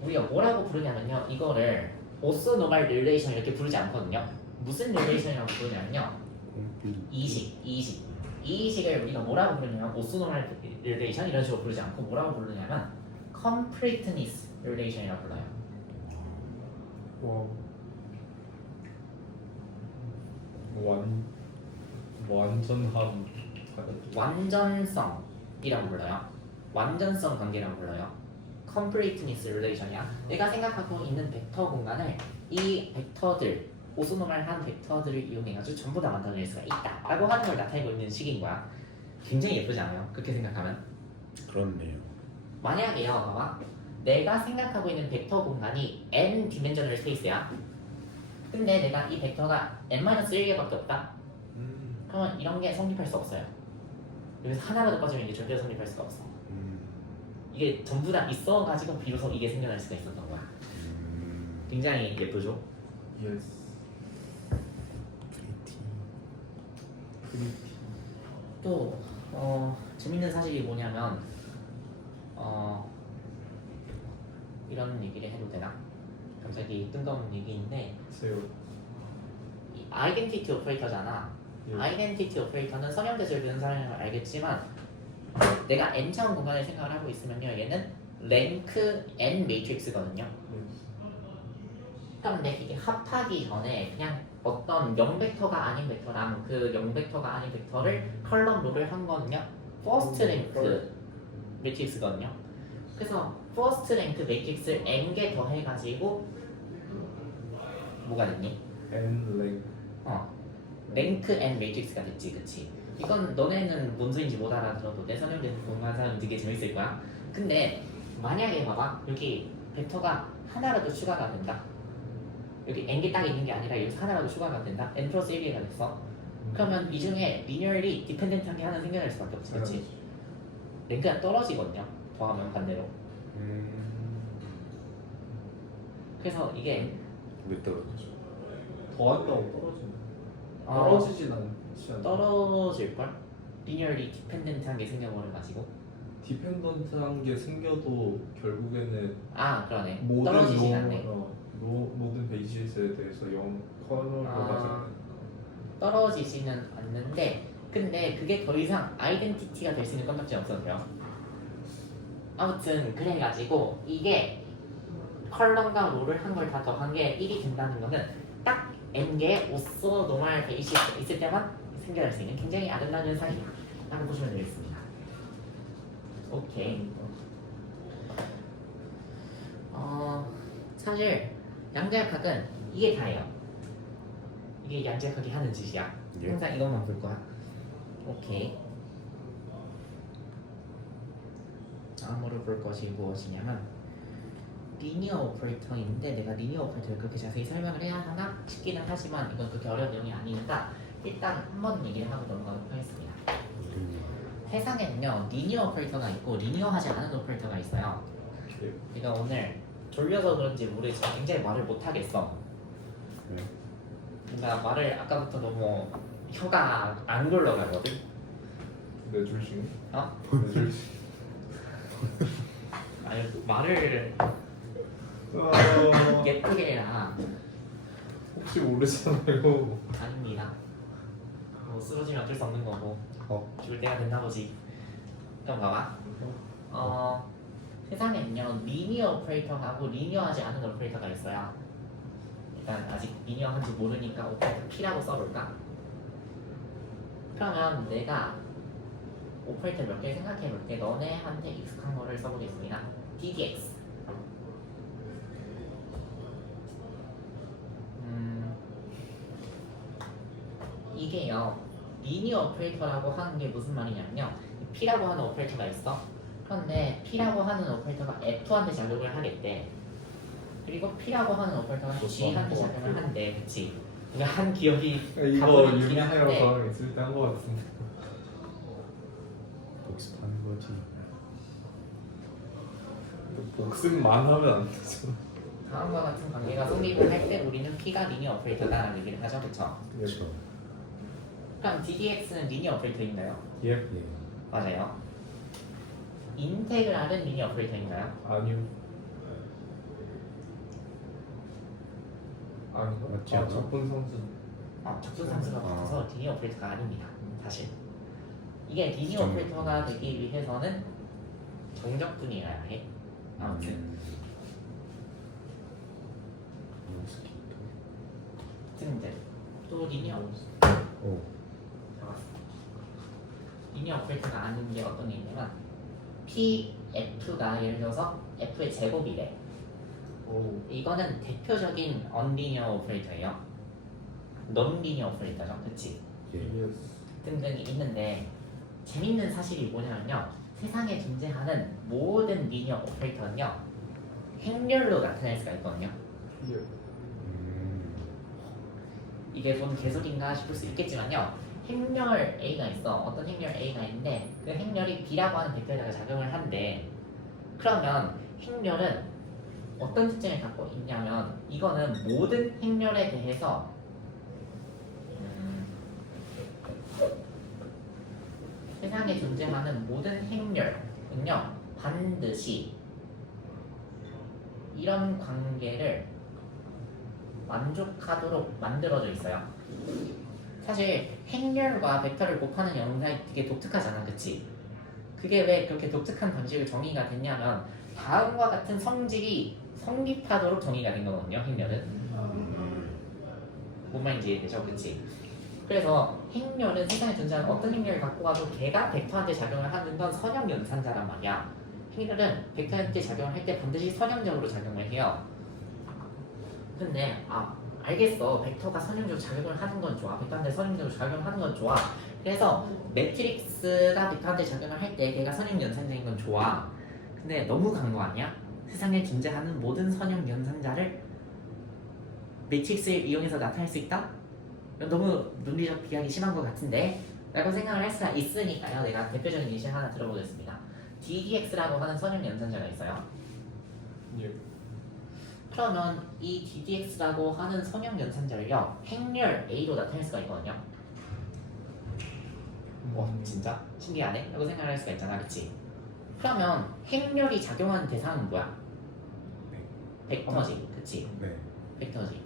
우리가 뭐라고 부르냐면요 이거를 오소노멀 릴레이션 이렇게 부르지 않거든요. 무슨 릴레이션이라고 부르냐면요 이식을 우리가 뭐라고 부르냐면 오소노멀 릴레이션 이런 식으로 부르지 않고 뭐라고 부르냐면 completeness 릴레이션이라고 불러요. 완전함. 완전성이라고 불러요. 완전성 관계라고 불러요. completeness relation이야. 내가 생각하고 있는 벡터 공간을 이 벡터들 오소노멀한 벡터들을 이용해가지고 전부 다 만들어낼 수가 있다 라고 하는 걸 나타내고 있는 식인 거야. 굉장히 예쁘지 않아요? 그렇게 생각하면. 그렇네요. 만약에요 봐봐 내가 생각하고 있는 벡터 공간이 n 디멘셔널 스페이스야. 근데 내가 이 벡터가 n-1개밖에 없다. 음. 그러면 이런 게 성립할 수 없어요. 여기서 하나라도 빠지면 이게 절대 성립할 수가 없어. 음. 이게 전부 다 있어가지고 비로소 이게 생겨날 수가 있었던 거야. 굉장히 예쁘죠? 예스. 프리티. 프리티. 또 재밌는 사실이 뭐냐면 이런 얘기를 해도 되나? 갑자기 뜬금없는 얘기인데 세요. 이 아이덴티티 오퍼레이터잖아. 예. 아이덴티티 오퍼레이터는 성형대설 배운 사람이면 알겠지만 내가 n차원 공간을 생각을 하고 있으면요 얘는 랭크 n 매트릭스거든요. 그런데 이게 합하기 전에 그냥 어떤 0벡터가 아닌 벡터랑 그 0벡터가 아닌 벡터를 컬럼 롤을 한 거는요 퍼스트 랭크 매트릭스거든요. 그래서 퍼스트 랭크 매트릭스를 n개 더해가지고 뭐가 됐니? N 랭. 랭크 n 매트릭스가 됐지, 그치? 이건 너네는 뭔 소리인지 못 알아들어도 내 설명돼서 공부한 사람은 되게 재밌을 거야. 근데 만약에 봐봐 여기 벡터가 하나라도 추가가 된다. 여기 n개 딱 있는 게 아니라 여기서 하나라도 추가가 된다. n 플러스 1개가 됐어. 그러면 이 중에 리니얼리 디펜던트한 게 하나 생겨날 수밖에 없지, 그치? 랭크가 떨어지거든요. 더하면 반대로. 그래서 이게 왜 떨어지죠? 더한다고 떨어지는. 어, 떨어지진 않지 않나? 떨어질걸? 리니얼리 디펜던트한 게 생겨버려가지고. 디펜던트한 게 생겨도 결국에는 아 그러네. 모든 떨어지진 않네. 모든 베이시스에 대해서 0 커널로 아. 가잖아요. 떨어지지는 않는데 근데 그게 더 이상 아이덴티티가 될 수 있는 건덕지는 없어서요. 아무튼 그래가지고 이게 컬럼과 롤을 한 걸 다 더한 게 1이 된다는 거는 딱 n개의 오소 노멀 베이시스 있을 때만 생겨날 수 있는 굉장히 아름다운 사실이라고 보시면 되겠습니다. 오케이. 사실 양자역학은 이게 다예요. 이게 양자역학이 하는 짓이야. 예. 항상 이것만 볼 거야. 오케이. 다음으로 볼 것이 무엇이냐면 리니어 오퍼레이터인데 내가 리니어 오퍼레이터를 그렇게 자세히 설명을 해야 하나 싶기는 하지만 이건 그렇게 어려운 내용이 아니니까 일단 한번 얘기를 하고 넘어가도록 하겠습니다. 세상에는요 리니어 오퍼레이터가 있고 리니어하지 않은 오퍼레이터가 있어요. 내가 오늘 졸려서 그런지 모르겠지만 굉장히 말을 못하겠어. 네. 나 말을 아까부터 너무 혀가 안 굴러가거든. 네 줄씩. 어? 네 줄씩. 아니 말을 예쁘게 해라. 혹시 모르잖아요. 아닙니다. 뭐 쓰러지면 어쩔 수 없는 거고 죽을 때가 됐나 보지. 그럼 봐봐. 세상에는요 리니어 오퍼레이터하고 리니어하지 않은 오퍼레이터가 있어요. 일단 아직 리니어한지 모르니까 오퍼레이터 P라고 써볼까? 그러면 내가 오퍼레이터 몇 개 생각해볼게. 너네한테 익숙한 거를 써보겠습니다. DDX. 이게요 리니어 오퍼레이터라고 하는 게 무슨 말이냐면요 P라고 하는 오퍼레이터가 있어. 그런데 P라고 하는 오퍼레이터가 F한테 작용을 하겠대. 그리고 P라고 하는 오퍼레이터가 G한테 작용을 한대. 그치? 그러니까 한 기억이 이거 가버리긴 유리네어 한데 사람 있을 때 한 거 같은데. 복습하는 거지. 복습만 하면 안 되죠. 다음과 같은 관계가 성립을 할 때 우리는 P가 리니어 오퍼레이터다라는 얘기를 하죠. 그쵸? 그렇죠. 그럼 DDX는 리니어 오퍼레이터인가요? 예. 예. 맞아요. 인테그랄은 리니어 오퍼레이터인가요? 아니요. 아닌가? 맞지 아 않아? 적분상수. 적분상수가 붙어서 리니어 오퍼레이터가 아닙니다. 사실 이게 리니어 정- 오퍼레이터가 되기 위해서는 정적분이어야 해. 아무튼 모스키토. 등등 또 리니어 오. 리니어 오퍼레이터가 아닌 게 어떤 게 있냐면 PF가 예를 들어서 F의 제곱이래. 오. 이거는 대표적인 언리니어 오퍼레이터예요. non-리니어 오퍼레이터죠, 그치? 예. 예스. 등등이 있는데 재밌는 사실이 뭐냐면요 세상에 존재하는 모든 리니어 오퍼레이터는요 행렬로 나타낼 수가 있거든요. 예. 이게 뭔 개소리인가 싶을 수 있겠지만요. 행렬 A가 있어. 어떤 행렬 A가 있는데 그 행렬이 B라고 하는 벡터에다가 작용을 한대. 그러면 행렬은 어떤 특징을 갖고 있냐면 이거는 모든 행렬에 대해서 세상에 존재하는 모든 행렬은요 반드시 이런 관계를 만족하도록 만들어져 있어요. 사실 행렬과 벡터를 곱하는 영상이 되게 독특하잖아, 그치? 그게 왜 그렇게 독특한 방식으로 정의가 됐냐면 다음과 같은 성질이 성립하도록 정의가 된 거거든요, 행렬은. 뭔 말인지 이해되죠, 그치? 그래서 행렬은 세상에 존재하는 어떤 행렬을 갖고 가도 걔가 벡터한테 작용을 하는 건 선형 연산자란 말이야. 행렬은 벡터한테 작용을 할 때 반드시 선형적으로 작용을 해요. 근데 알겠어. 벡터가 선형적으로 작용을 하는 건 좋아. 벡터한테 선형적으로 작용하는 건 좋아. 그래서 매트릭스가 벡터한테 작용을 할 때 걔가 선형 연산자인 건 좋아. 근데 너무 간 거 아니야? 세상에 존재하는 모든 선형 연산자를 매트릭스를 이용해서 나타낼 수 있다? 너무 논리적 비약이 심한 것 같은데? 라고 생각을 할 수가 있으니까요. 내가 대표적인 예시 하나 들어보겠습니다. DDX라고 하는 선형 연산자가 있어요. 예. 그러면 이 DDX라고 하는 선형 연산자를요 행렬 A로 나타낼 수가 있거든요. 와 진짜 신기하네? 라고 생각을 할 수가 있잖아, 그치? 그러면 행렬이 작용하는 대상은 뭐야? 벡터지, 그치? 네. 벡터지.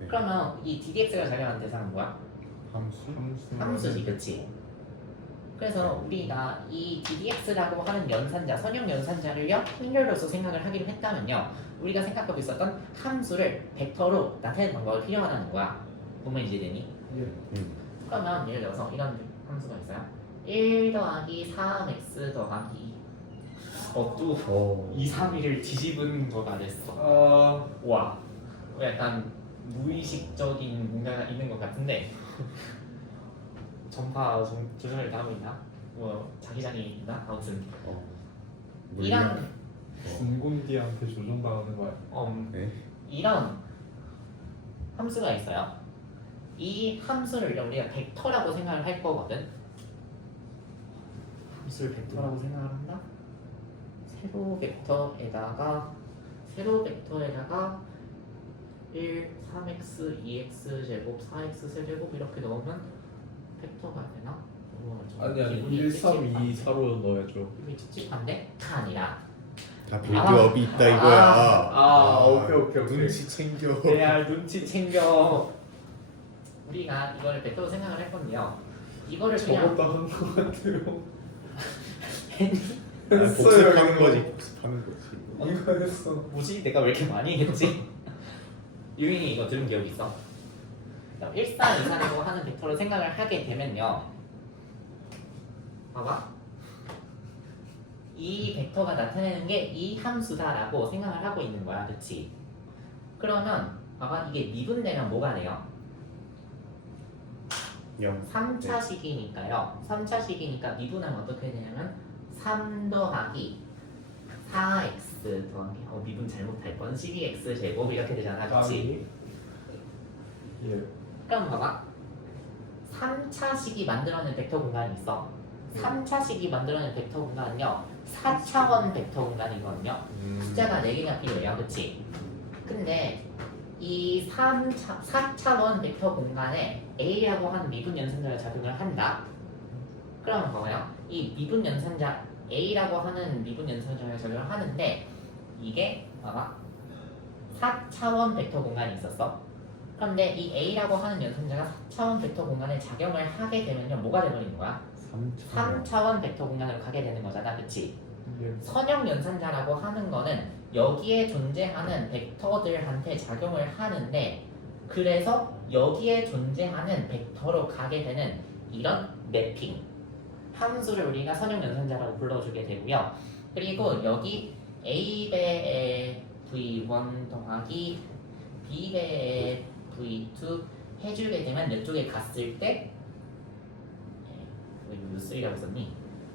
네. 그러면 이 DDX가 작용하는 대상은 뭐야? 함수? 함수지, 그치? 그래서 우리가 이 DDX라고 하는 연산자, 선형 연산자를요 행렬로서 생각을 하기로 했다면요 우리가 생각하고 있었던 함수를 벡터로 나타내는 방법을 필요하다는 거야. 보면 이제 되니? 예. 그러면 예를 들어서 이런 함수가 있어요. 1 더하기 3x 더하기 또 2, 3, 1을 뒤집은 거가 됐어. 와 약간 무의식적인 뭔가가 있는 것 같은데 전파 조정을 다 하고 있나? 뭐 자기장이 있나? 아무튼 이런 군군디한테 조종당하는 거야. 네. 이런 함수가 있어요. 이 함수를 우리가 벡터라고 생각을 할 거거든. 함수를 벡터라고 생각을 한다. 세로 벡터에다가 1, 3x, 2x 제곱, 4x 세제곱 이렇게 넣으면 벡터가 되나? 아니 1, 3, 2, 4로 넣어야죠. 이게 찝찝한데? 가 아니라 다 빌드업이 있다 이거야. 오케이. 눈치 챙겨. 내가 눈치 챙겨. 우리가 이거를 벡터로 생각을 할 건데요. 이거를 그냥 저것도 한 것 같아요. 복습하는 거지. 복습하는 거지. 이거 했어. 뭐지? 내가 왜 이렇게 많이 했지? 유인이 이거 들은 기억이 있어? 1424라고 하는 벡터로 생각을 하게 되면요 봐봐 이 벡터가 나타내는 게 이 함수다라고 생각을 하고 있는 거야, 그치? 그러면 봐봐 이게 미분되면 뭐가 돼요? 0. 3차식이니까요 3차식이니까 미분하면 어떻게 되냐면 3 더하기 4x 더하기 미분 잘못할 뻔 12x 제곱 이렇게 되잖아, 그치? 예. 그럼 봐봐 3차식이 만들어낸 벡터 공간이 있어. 3차식이 만들어낸 벡터 공간은요 4차원 벡터 공간이거든요. 숫자가 4개가 필요해요, 그치? 근데 이 4차원 벡터 공간에 A라고 하는 미분 연산자가 작용을 한다. 그러면 봐봐요 이 미분 연산자 A라고 하는 미분 연산자가 작용을 하는데 이게 봐봐 4차원 벡터 공간이 있었어. 그런데 이 A라고 하는 연산자가 4차원 벡터 공간에 작용을 하게 되면요 뭐가 돼버리는 거야? 3차원 벡터 공간으로 가게 되는 거잖아, 그치? 예. 선형 연산자라고 하는 거는 여기에 존재하는 벡터들한테 작용을 하는데 그래서 여기에 존재하는 벡터로 가게 되는 이런 매핑 함수를 우리가 선형 연산자라고 불러주게 되고요. 그리고 여기 A배의 V1 더하기 B배의 V2 해주게 되면 이쪽에 갔을 때 왜 U3라고 썼니?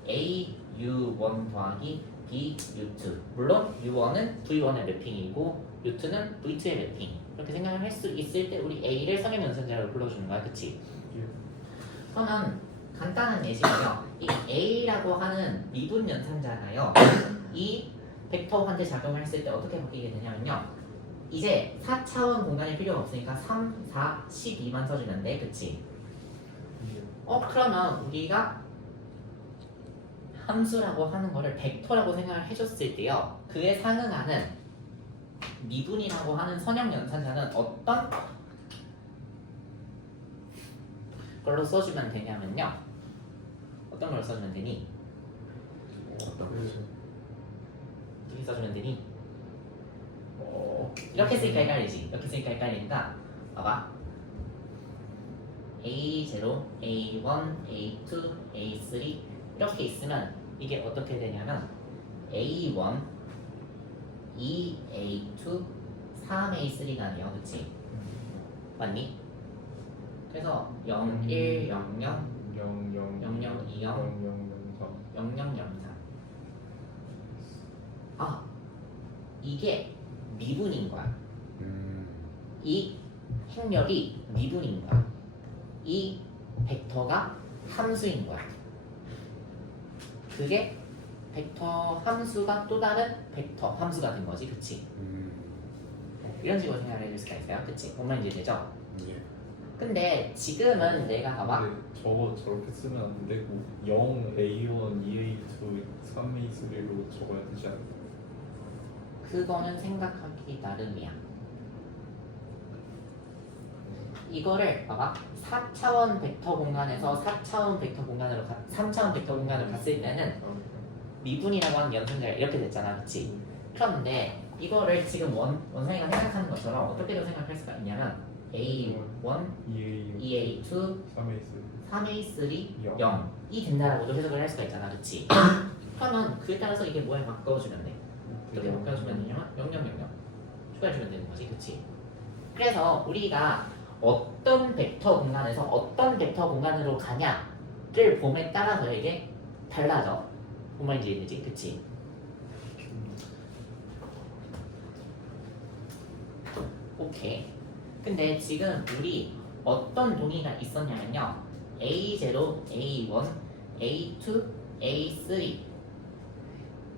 AU1 더하기 BU2 물론 U1은 V1의 매핑이고 U2는 V2의 매핑 그렇게 생각을 할 수 있을 때 우리 A를 성형 연산자로 불러주는 거야, 그치? 그러면 간단한 예시는요. 이 A라고 하는 미분 연산자가요. 이 벡터한테 작용했을 때 어떻게 바뀌게 되냐면요. 이제 4차원 공간이 필요가 없으니까 3, 4, 12만 써주는데, 그치? 그러면 우리가 함수라고 하는 거를 벡터라고 생각을 해줬을 때요. 그에 상응하는 미분이라고 하는 선형 연산자는 어떤 걸로 써주면 되냐면요. 어떤 걸로 써주면 되니? 어떻게 써주면 되니? 이렇게 쓰니까 헷갈리지? 이렇게 쓰니까 헷갈리니까 봐봐. A0, A1, A2, A3 이렇게 있으면 이게 어떻게 되냐면 A1, 2A2, 3A3가 돼요, 그치? 맞니? 그래서 0, 1, 0, 0, 0 0 0, 0, 2, 0, 0 0 0 0, 0, 0, 3 아, 이게 미분인 거야. 이 행렬이 미분인 거야. 이 벡터가 함수인 거야. 그게 벡터 함수가 또 다른 벡터 함수가 된 거지, 그치? 이런 식으로 생각을 해줄 수가 있어요, 그치? 뭔 말인지 되죠? 예. 근데 지금은 내가 봐봐. 근데 저거 저렇게 쓰면 안 되고 0 A1 2A2 3A3로 적어야 되지 않을까? 그거는 생각하기 나름이야. 이거를 봐봐. 4차원 벡터 공간에서 4차원 벡터 공간으로 3차원 벡터 공간으로 갔을 때는 미분이라고 하는 연산자가 이렇게 됐잖아, 그치? 그런데 이거를 지금 원상이가 생각하는 것처럼 어떻게도 생각할 수가 있냐면 A1, 2A 2A2, 3A3 3A3, 영. 0이 된다라고도 해석을 할 수가 있잖아, 그치? 그러면 그에 따라서 이게 뭐에 바꿔주면 돼? 어떻게 바꿔주면 되냐면 0, 0, 0, 0 추가해주면 되는 거지, 그치? 그래서 우리가 어떤 벡터 공간에서 어떤 벡터 공간으로 가냐를 봄에 따라서 이게 달라져. 뭔 말인지 이해되지? 그치? 오케이. 근데 지금 우리 어떤 동의가 있었냐면요. A0, A1, A2, A3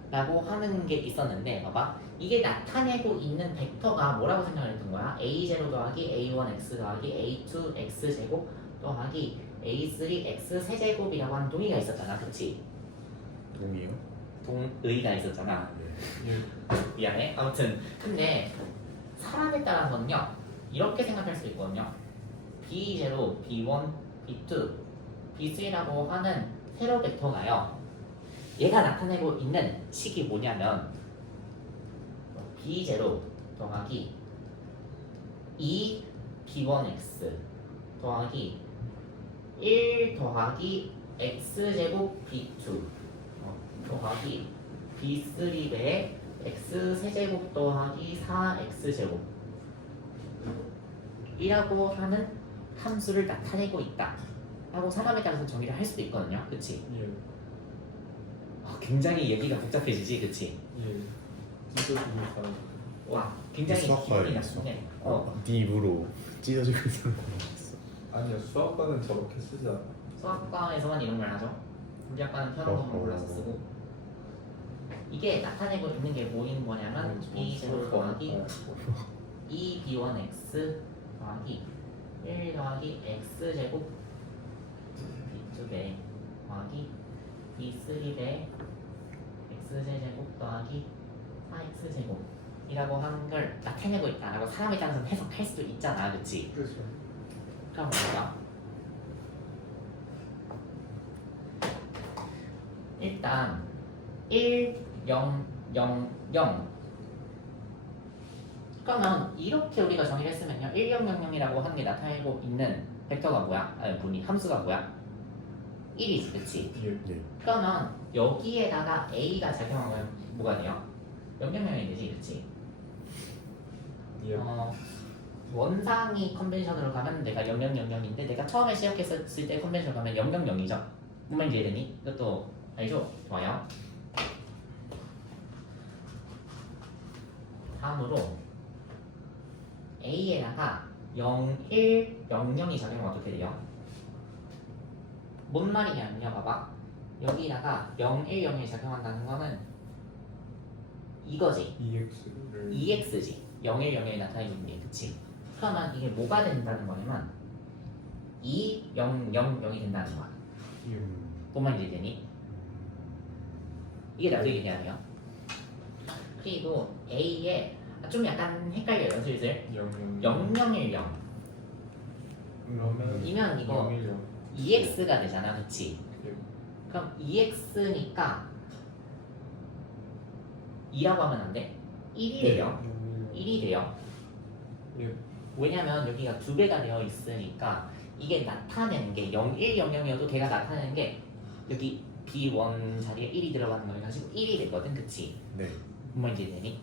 라고 하는 게 있었는데 봐봐. 이게 나타내고 있는 벡터가 뭐라고 생각을 했던 거야? A0 더하기 A1X 더하기 A2 X제곱 더하기 A3 X 세제곱이라고 하는 동의가 있었잖아, 그치? 동이요? 동의가 있었잖아. 예. 미안해. 아무튼 근데 사람에 따라서는요 이렇게 생각할 수 있거든요. B0, B1, B2, B3라고 하는 세로 벡터가요. 얘가 나타내고 있는 식이 뭐냐면 B0 더하기 2 B1X 더하기 1 더하기 X제곱 B2 더하기 B3배의 X 세제곱 더하기 4X제곱 이라고 하는 함수를 나타내고 있다 라고 사람에 따라서 정의를 할 수도 있거든요, 그치? 예. 굉장히 얘기가 복잡해지지, 그치? 예. 찢어주고 있다. 와, 굉장히 수학 기분이 과외였어. 나쁘네. 네 입으로 찢어지고 있는 거 같았어. 아니야, 수학과는 저렇게 쓰지 않아. 수학과에서만 이런 걸 하죠. 물리학과는 편한것만 골라서 쓰고. 이게 나타내고 있는 게 뭐인 거냐면 B0 더하기 2B1X 더하기 1 더하기 X제곱 B2배 더하기 B3배 X제곱 더하기 4X제곱 이라고 하는 걸 나타내고 있다라고 사람에 따라서는 해석할 수도 있잖아, 그치? 그렇죠. 그럼 뭐야? 일단 1, 0, 0, 0 그러면 이렇게 우리가 정의를 했으면요 1, 0, 0, 0이라고 하는 게 나타내고 있는 벡터가 뭐야? 아니 뭐니? 함수가 뭐야? 1이지, 그치? 예. 예. 그러면 여기에다가 A가 작용하면 뭐가 돼요? 0, 0, 0이 되지, 그치? 예. 원상이 컨벤션으로 가면 내가 0000인데 내가 처음에 시작했을 때 컨벤션으로 가면 000이죠. 무슨 말인지 이해되니? 이것도 알죠? 좋아요. 다음으로 A에다가 0, 1, 0, 0이 작용하면 어떻게 돼요? 뭔 말이냐면요, 봐봐. 여기다가 0, 1, 0이 작용한다는 거는 이거지. EX를 2x지. 0, 1, 0이 나타내는 게, 그치? 그러면 이게 뭐가 된다는 거냐면 2, 0, 0, 0이 된다는 거야. 뭔 말인지 되니? 이게 나중에 되냐면요. 그리고 A에 좀 약간 헷갈려요, 슬슬. 0, 0, 0, 1, 0 그러면 이면 이거 0, 1, 0 2x가 되잖아, 그치? 예. 그럼 2x니까 2라고 하면 안 돼? 1이 돼요. 1이 돼요. 예. 왜냐면 여기가 2배가 되어 있으니까 이게 나타내는 게 0, 1, 0, 0이어도 걔가 나타내는 게 여기 B1 자리에 1이 들어가는 거 가지고 1이 되거든, 그치? 네. 뭔지 되니?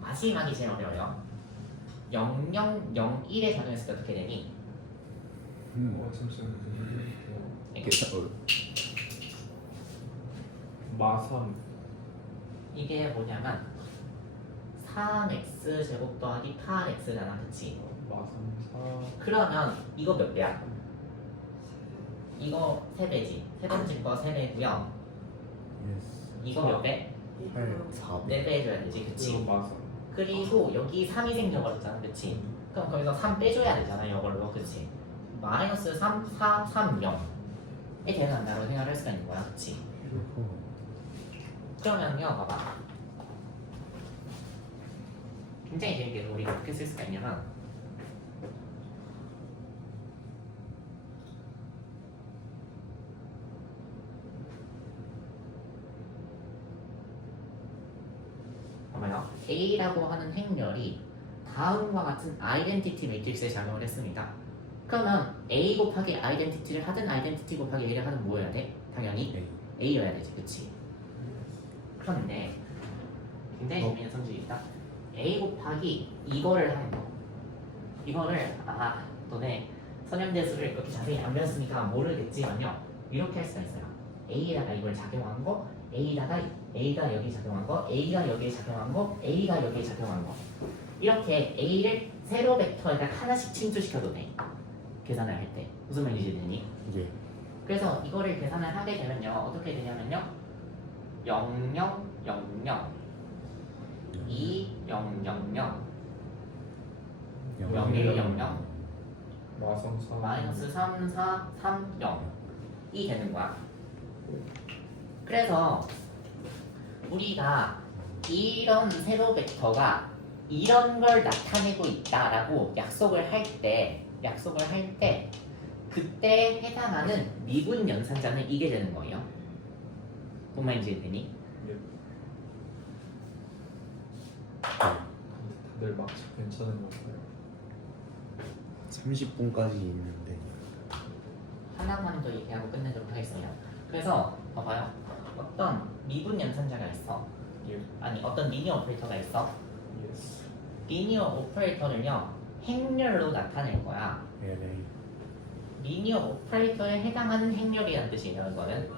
마지막이 제일 어려워요. 0, 0, 0, 1에 작용했을 때 어떻게 되니? 잠시만요. 계산 마삼 이게 뭐냐면 3x 제곱 더하기 8x잖아, 그치? 마삼 4 그러면 이거 몇 배야? 이거 3배지. 세 번째 거 3배고요. 이거 몇 배? 8 4 4배 해줘야 되지, 그치? 그리고 마삼 그리고 여기 3이 생겨버렸잖아, 그치? 그럼 거기서 3 빼줘야 되잖아, 이걸로, 그치? 마이너스 3, 4, 3, 0에 대응한다고 생각을 할 수가 있는 거야, 그치? 그러면요, 봐봐. 굉장히 재밌게 우리가 어떻게 쓸 수가 있냐면 봐봐요. A라고 하는 행렬이 다음과 같은 아이덴티티 매트릭스에 작용을 했습니다. 그러면 A 곱하기 아이덴티티를 하든 아이덴티티 곱하기 A를 하든 뭐 해야 돼? 당연히 A여야 되지, 그치? 그런데 굉장히 재미있는 성질이 있다. A 곱하기 이거를 하는 거. 이거를 너네 선형대수를 이렇게 자세히 안 배웠으니까 모르겠지만요. 이렇게 할 수가 있어요. A에다가 이걸 작용한 거, A가 여기 작용한 거, A가 여기에 작용한 거, A가 여기에 작용한 거. 이렇게 A를 세로 벡터에다 하나씩 침투시켜도 돼. 계산을 할 때. 무슨 말인지 되니? 예. 그래서 이거를 계산을 하게 되면요. 어떻게 되냐면요. 0, 0, 0, 0 2, 0, 0, 0 0, 1, 0, 0 마삼 4 마이너스 3, 4, 3, 0이 되는 거야. 그래서 우리가 이런 세로 벡터가 이런 걸 나타내고 있다라고 약속을 할 때 그때 해당하는 미분 연산자는 이게 되는 거예요. 뭔 말인지 되니? 예. 다들 막 괜찮은 것 같아요. 30분까지 있는데 하나만 더 얘기하고 끝내도록 하겠습니다. 그래서 봐봐요. 어떤 미분 연산자가 있어. 예. 아니 어떤 리니어 오퍼레이터가 있어. 예스. 리니어 오퍼레이터를요 행렬로 나타낼 거야. LA 리니어 오퍼레이터에 해당하는 행렬이라는 뜻이에요. 이거는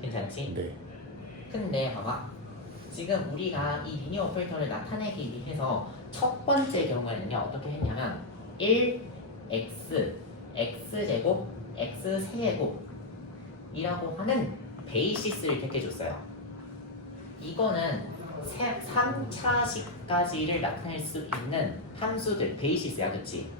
괜찮지? 네. 근데 봐봐. 지금 우리가 이 리니어 오퍼레이터를 나타내기 위해서 첫 번째 경우에는요 어떻게 했냐면 1, x, x제곱, x세제곱이라고 하는 베이시스를 택해줬어요. 이거는 3차식까지를 나타낼 수 있는 함수들, 베이시스야, 그치?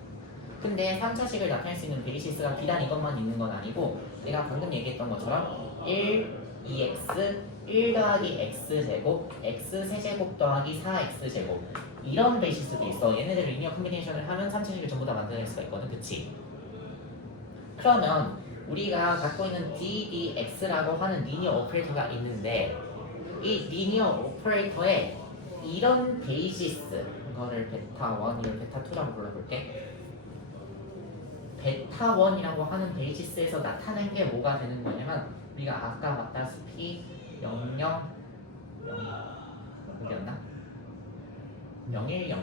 근데 3차식을 나타낼 수 있는 베이시스가 비단 이것만 있는 건 아니고 내가 방금 얘기했던 것처럼 1, 2x, 1 더하기 x제곱, x세제곱 더하기 4x제곱 이런 베이시스도 있어. 얘네들 리니어 콤비네이션을 하면 3차식을 전부 다 만들어낼 수가 있거든, 그치? 그러면 우리가 갖고 있는 ddx라고 하는 리니어 오퍼레이터가 있는데 이 리니어 오퍼레이터에 이런 베이시스 이거를 베타1, 이걸 베타2라고 불러볼게. 베타1이라고 하는 베이시스에서 나타낸 게 뭐가 되는 거냐면 우리가 아까 봤다시피 00, 0 여기였나? 01, 00,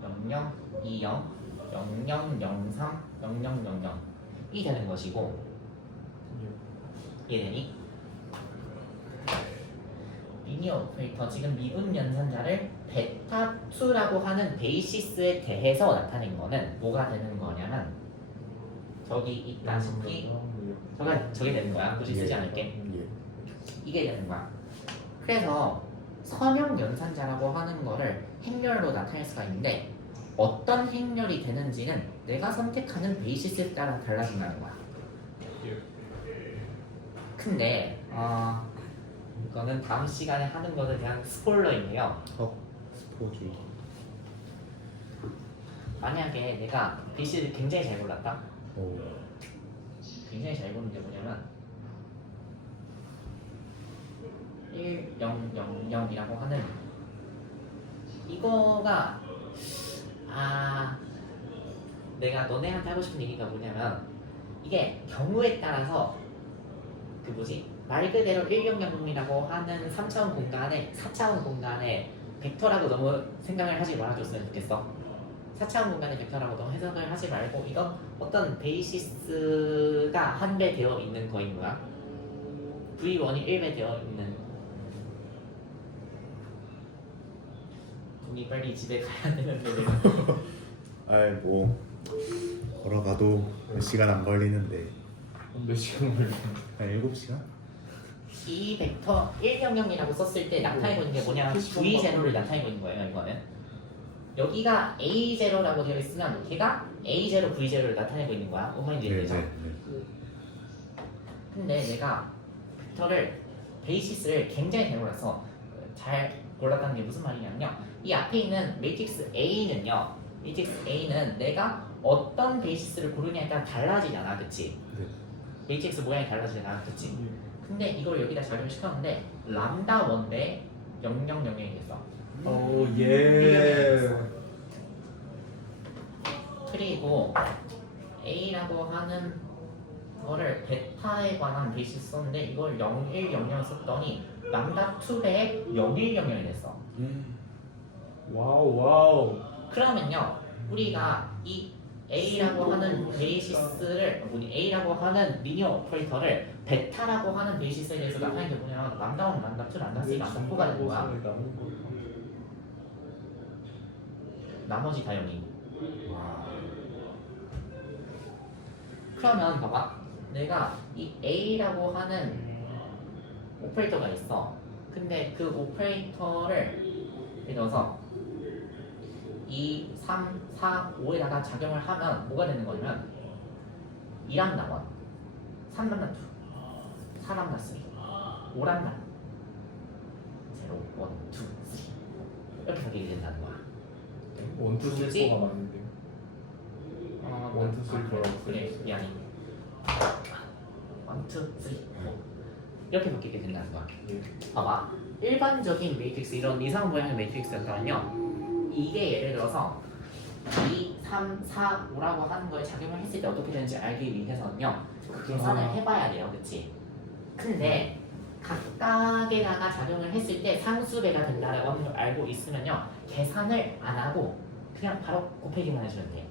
00, 20, 00, 03, 00, 00이 되는 것이고 예. 이해되니? 리니어 오퍼레이터 지금 미분 연산자를 베타2라고 하는 베이시스에 대해서 나타낸 거는 뭐가 되는 거냐면 저기 있다시피 저게 되는 거야. 굳이 쓰지 않을게. 예. 이게 되는 거야. 그래서 선형 연산자라고 하는 거를 행렬로 나타낼 수가 있는데 어떤 행렬이 되는지는 내가 선택하는 베이시스에 따라 달라진다는 거야. 근데 이거는 다음 시간에 하는 것에 대한 스포일러인데요. 스포주의. 만약에 내가 베이시스를 굉장히 잘 골랐다. 오. 굉장히 잘 고른 게 뭐냐면 1000이라고 하는 이거가 내가 너네한테 하고 싶은 얘기가 뭐냐면 이게 경우에 따라서 그 말 그대로 1000이라고 하는 3차원 공간에 4차원 공간에 벡터라고 너무 생각을 하지 말아줬으면 좋겠어. 4차원 공간의 벡터라고 너무 해석을 하지 말고 이건 어떤 베이시스가 한 배 되어 있는 거인 거야. V1이 1배 되어 있는. 돈이 빨리 집에 가야 되는데 내가 아이 뭐 걸어가도 몇 시간 안 걸리는데 몇 시간 걸려? 한 7시간? 이 벡터 100이라고 썼을 때 나타내고 있는 게 뭐냐 V0를 나타내고 있는 거예요. 이거는 여기가 A0라고 되어 있으면 걔가 A0, V0를 나타내고 있는 거야. 오마이드 얘기죠. 근데 내가 벡터를 베이시스를 굉장히 잘 골랐어. 잘 골랐다는 게 무슨 말이냐면요. 이 앞에 있는 매트릭스 A는요. 매트릭스 A는 내가 어떤 베이시스를 고르냐에 따라 달라지잖아. 그치? 네. 매트릭스 모양이 달라지잖아. 그치? 근데 이걸 여기다 적용을 시켰는데 람다 1 대 000이 됐어. 오 예. 그리고 A라고 하는 거를 베타에 관한 베이시스 썼는데 이걸 0100 썼더니 람다 2배에 0100이 됐어. 와우. 그러면요 우리가 이 A라고 하는 베이시스를 A라고 하는 리니어 오퍼레이터를 베타라고 하는 베이시스에 대해서 나타낸 게 뭐냐면 람다 1, 람다 2, 람다 3, 람다 4가 되는 거야. 나머지 다 0이. 그러면 봐봐. 내가 이 A라고 하는 오퍼레이터가 있어. 근데 그 오퍼레이터를 예를 들어서 2, 3, 4, 5에다가 작용을 하면 뭐가 되는 거냐면 2람다 1, 3람다 2, 4람다 3, 5람다 0, 1, 2, 3 이렇게 바뀌게 된다는 거야. 1, 2, 3, 4가 맞는데. 1, 2, 3, 4라고 그래 미안해. 1, 2, 3, 4 이렇게 바뀌게 된다는 거야. 봐봐. 일반적인 매트릭스 이런 이상 모양의 매트릭스였다면요. 이게 예를 들어서 2, 3, 4, 5라고 하는 걸 작용을 했을 때 어떻게 되는지 알기 위해서는요. 계산을 해봐야 돼요. 그치? 근데 각각에다가 작용을 했을 때 상수배가 된다라고 하는 걸 알고 있으면요. 계산을 안 하고 그냥 바로 곱하기만 해주면 돼.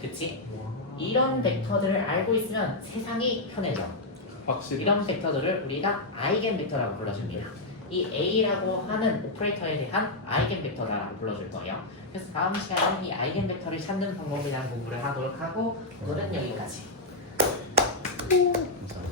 그치? 이런 벡터들을 알고 있으면 세상이 편해져. 확실히. 이런 벡터들을 우리가 아이겐 벡터라고 불러줍니다. 이 A라고 하는 오퍼레이터에 대한 아이겐 벡터라고 불러줄 거예요. 그래서 다음 시간에 이 아이겐 벡터를 찾는 방법에 대한 공부를 하도록 하고 오늘은 여기까지. 감사합니다.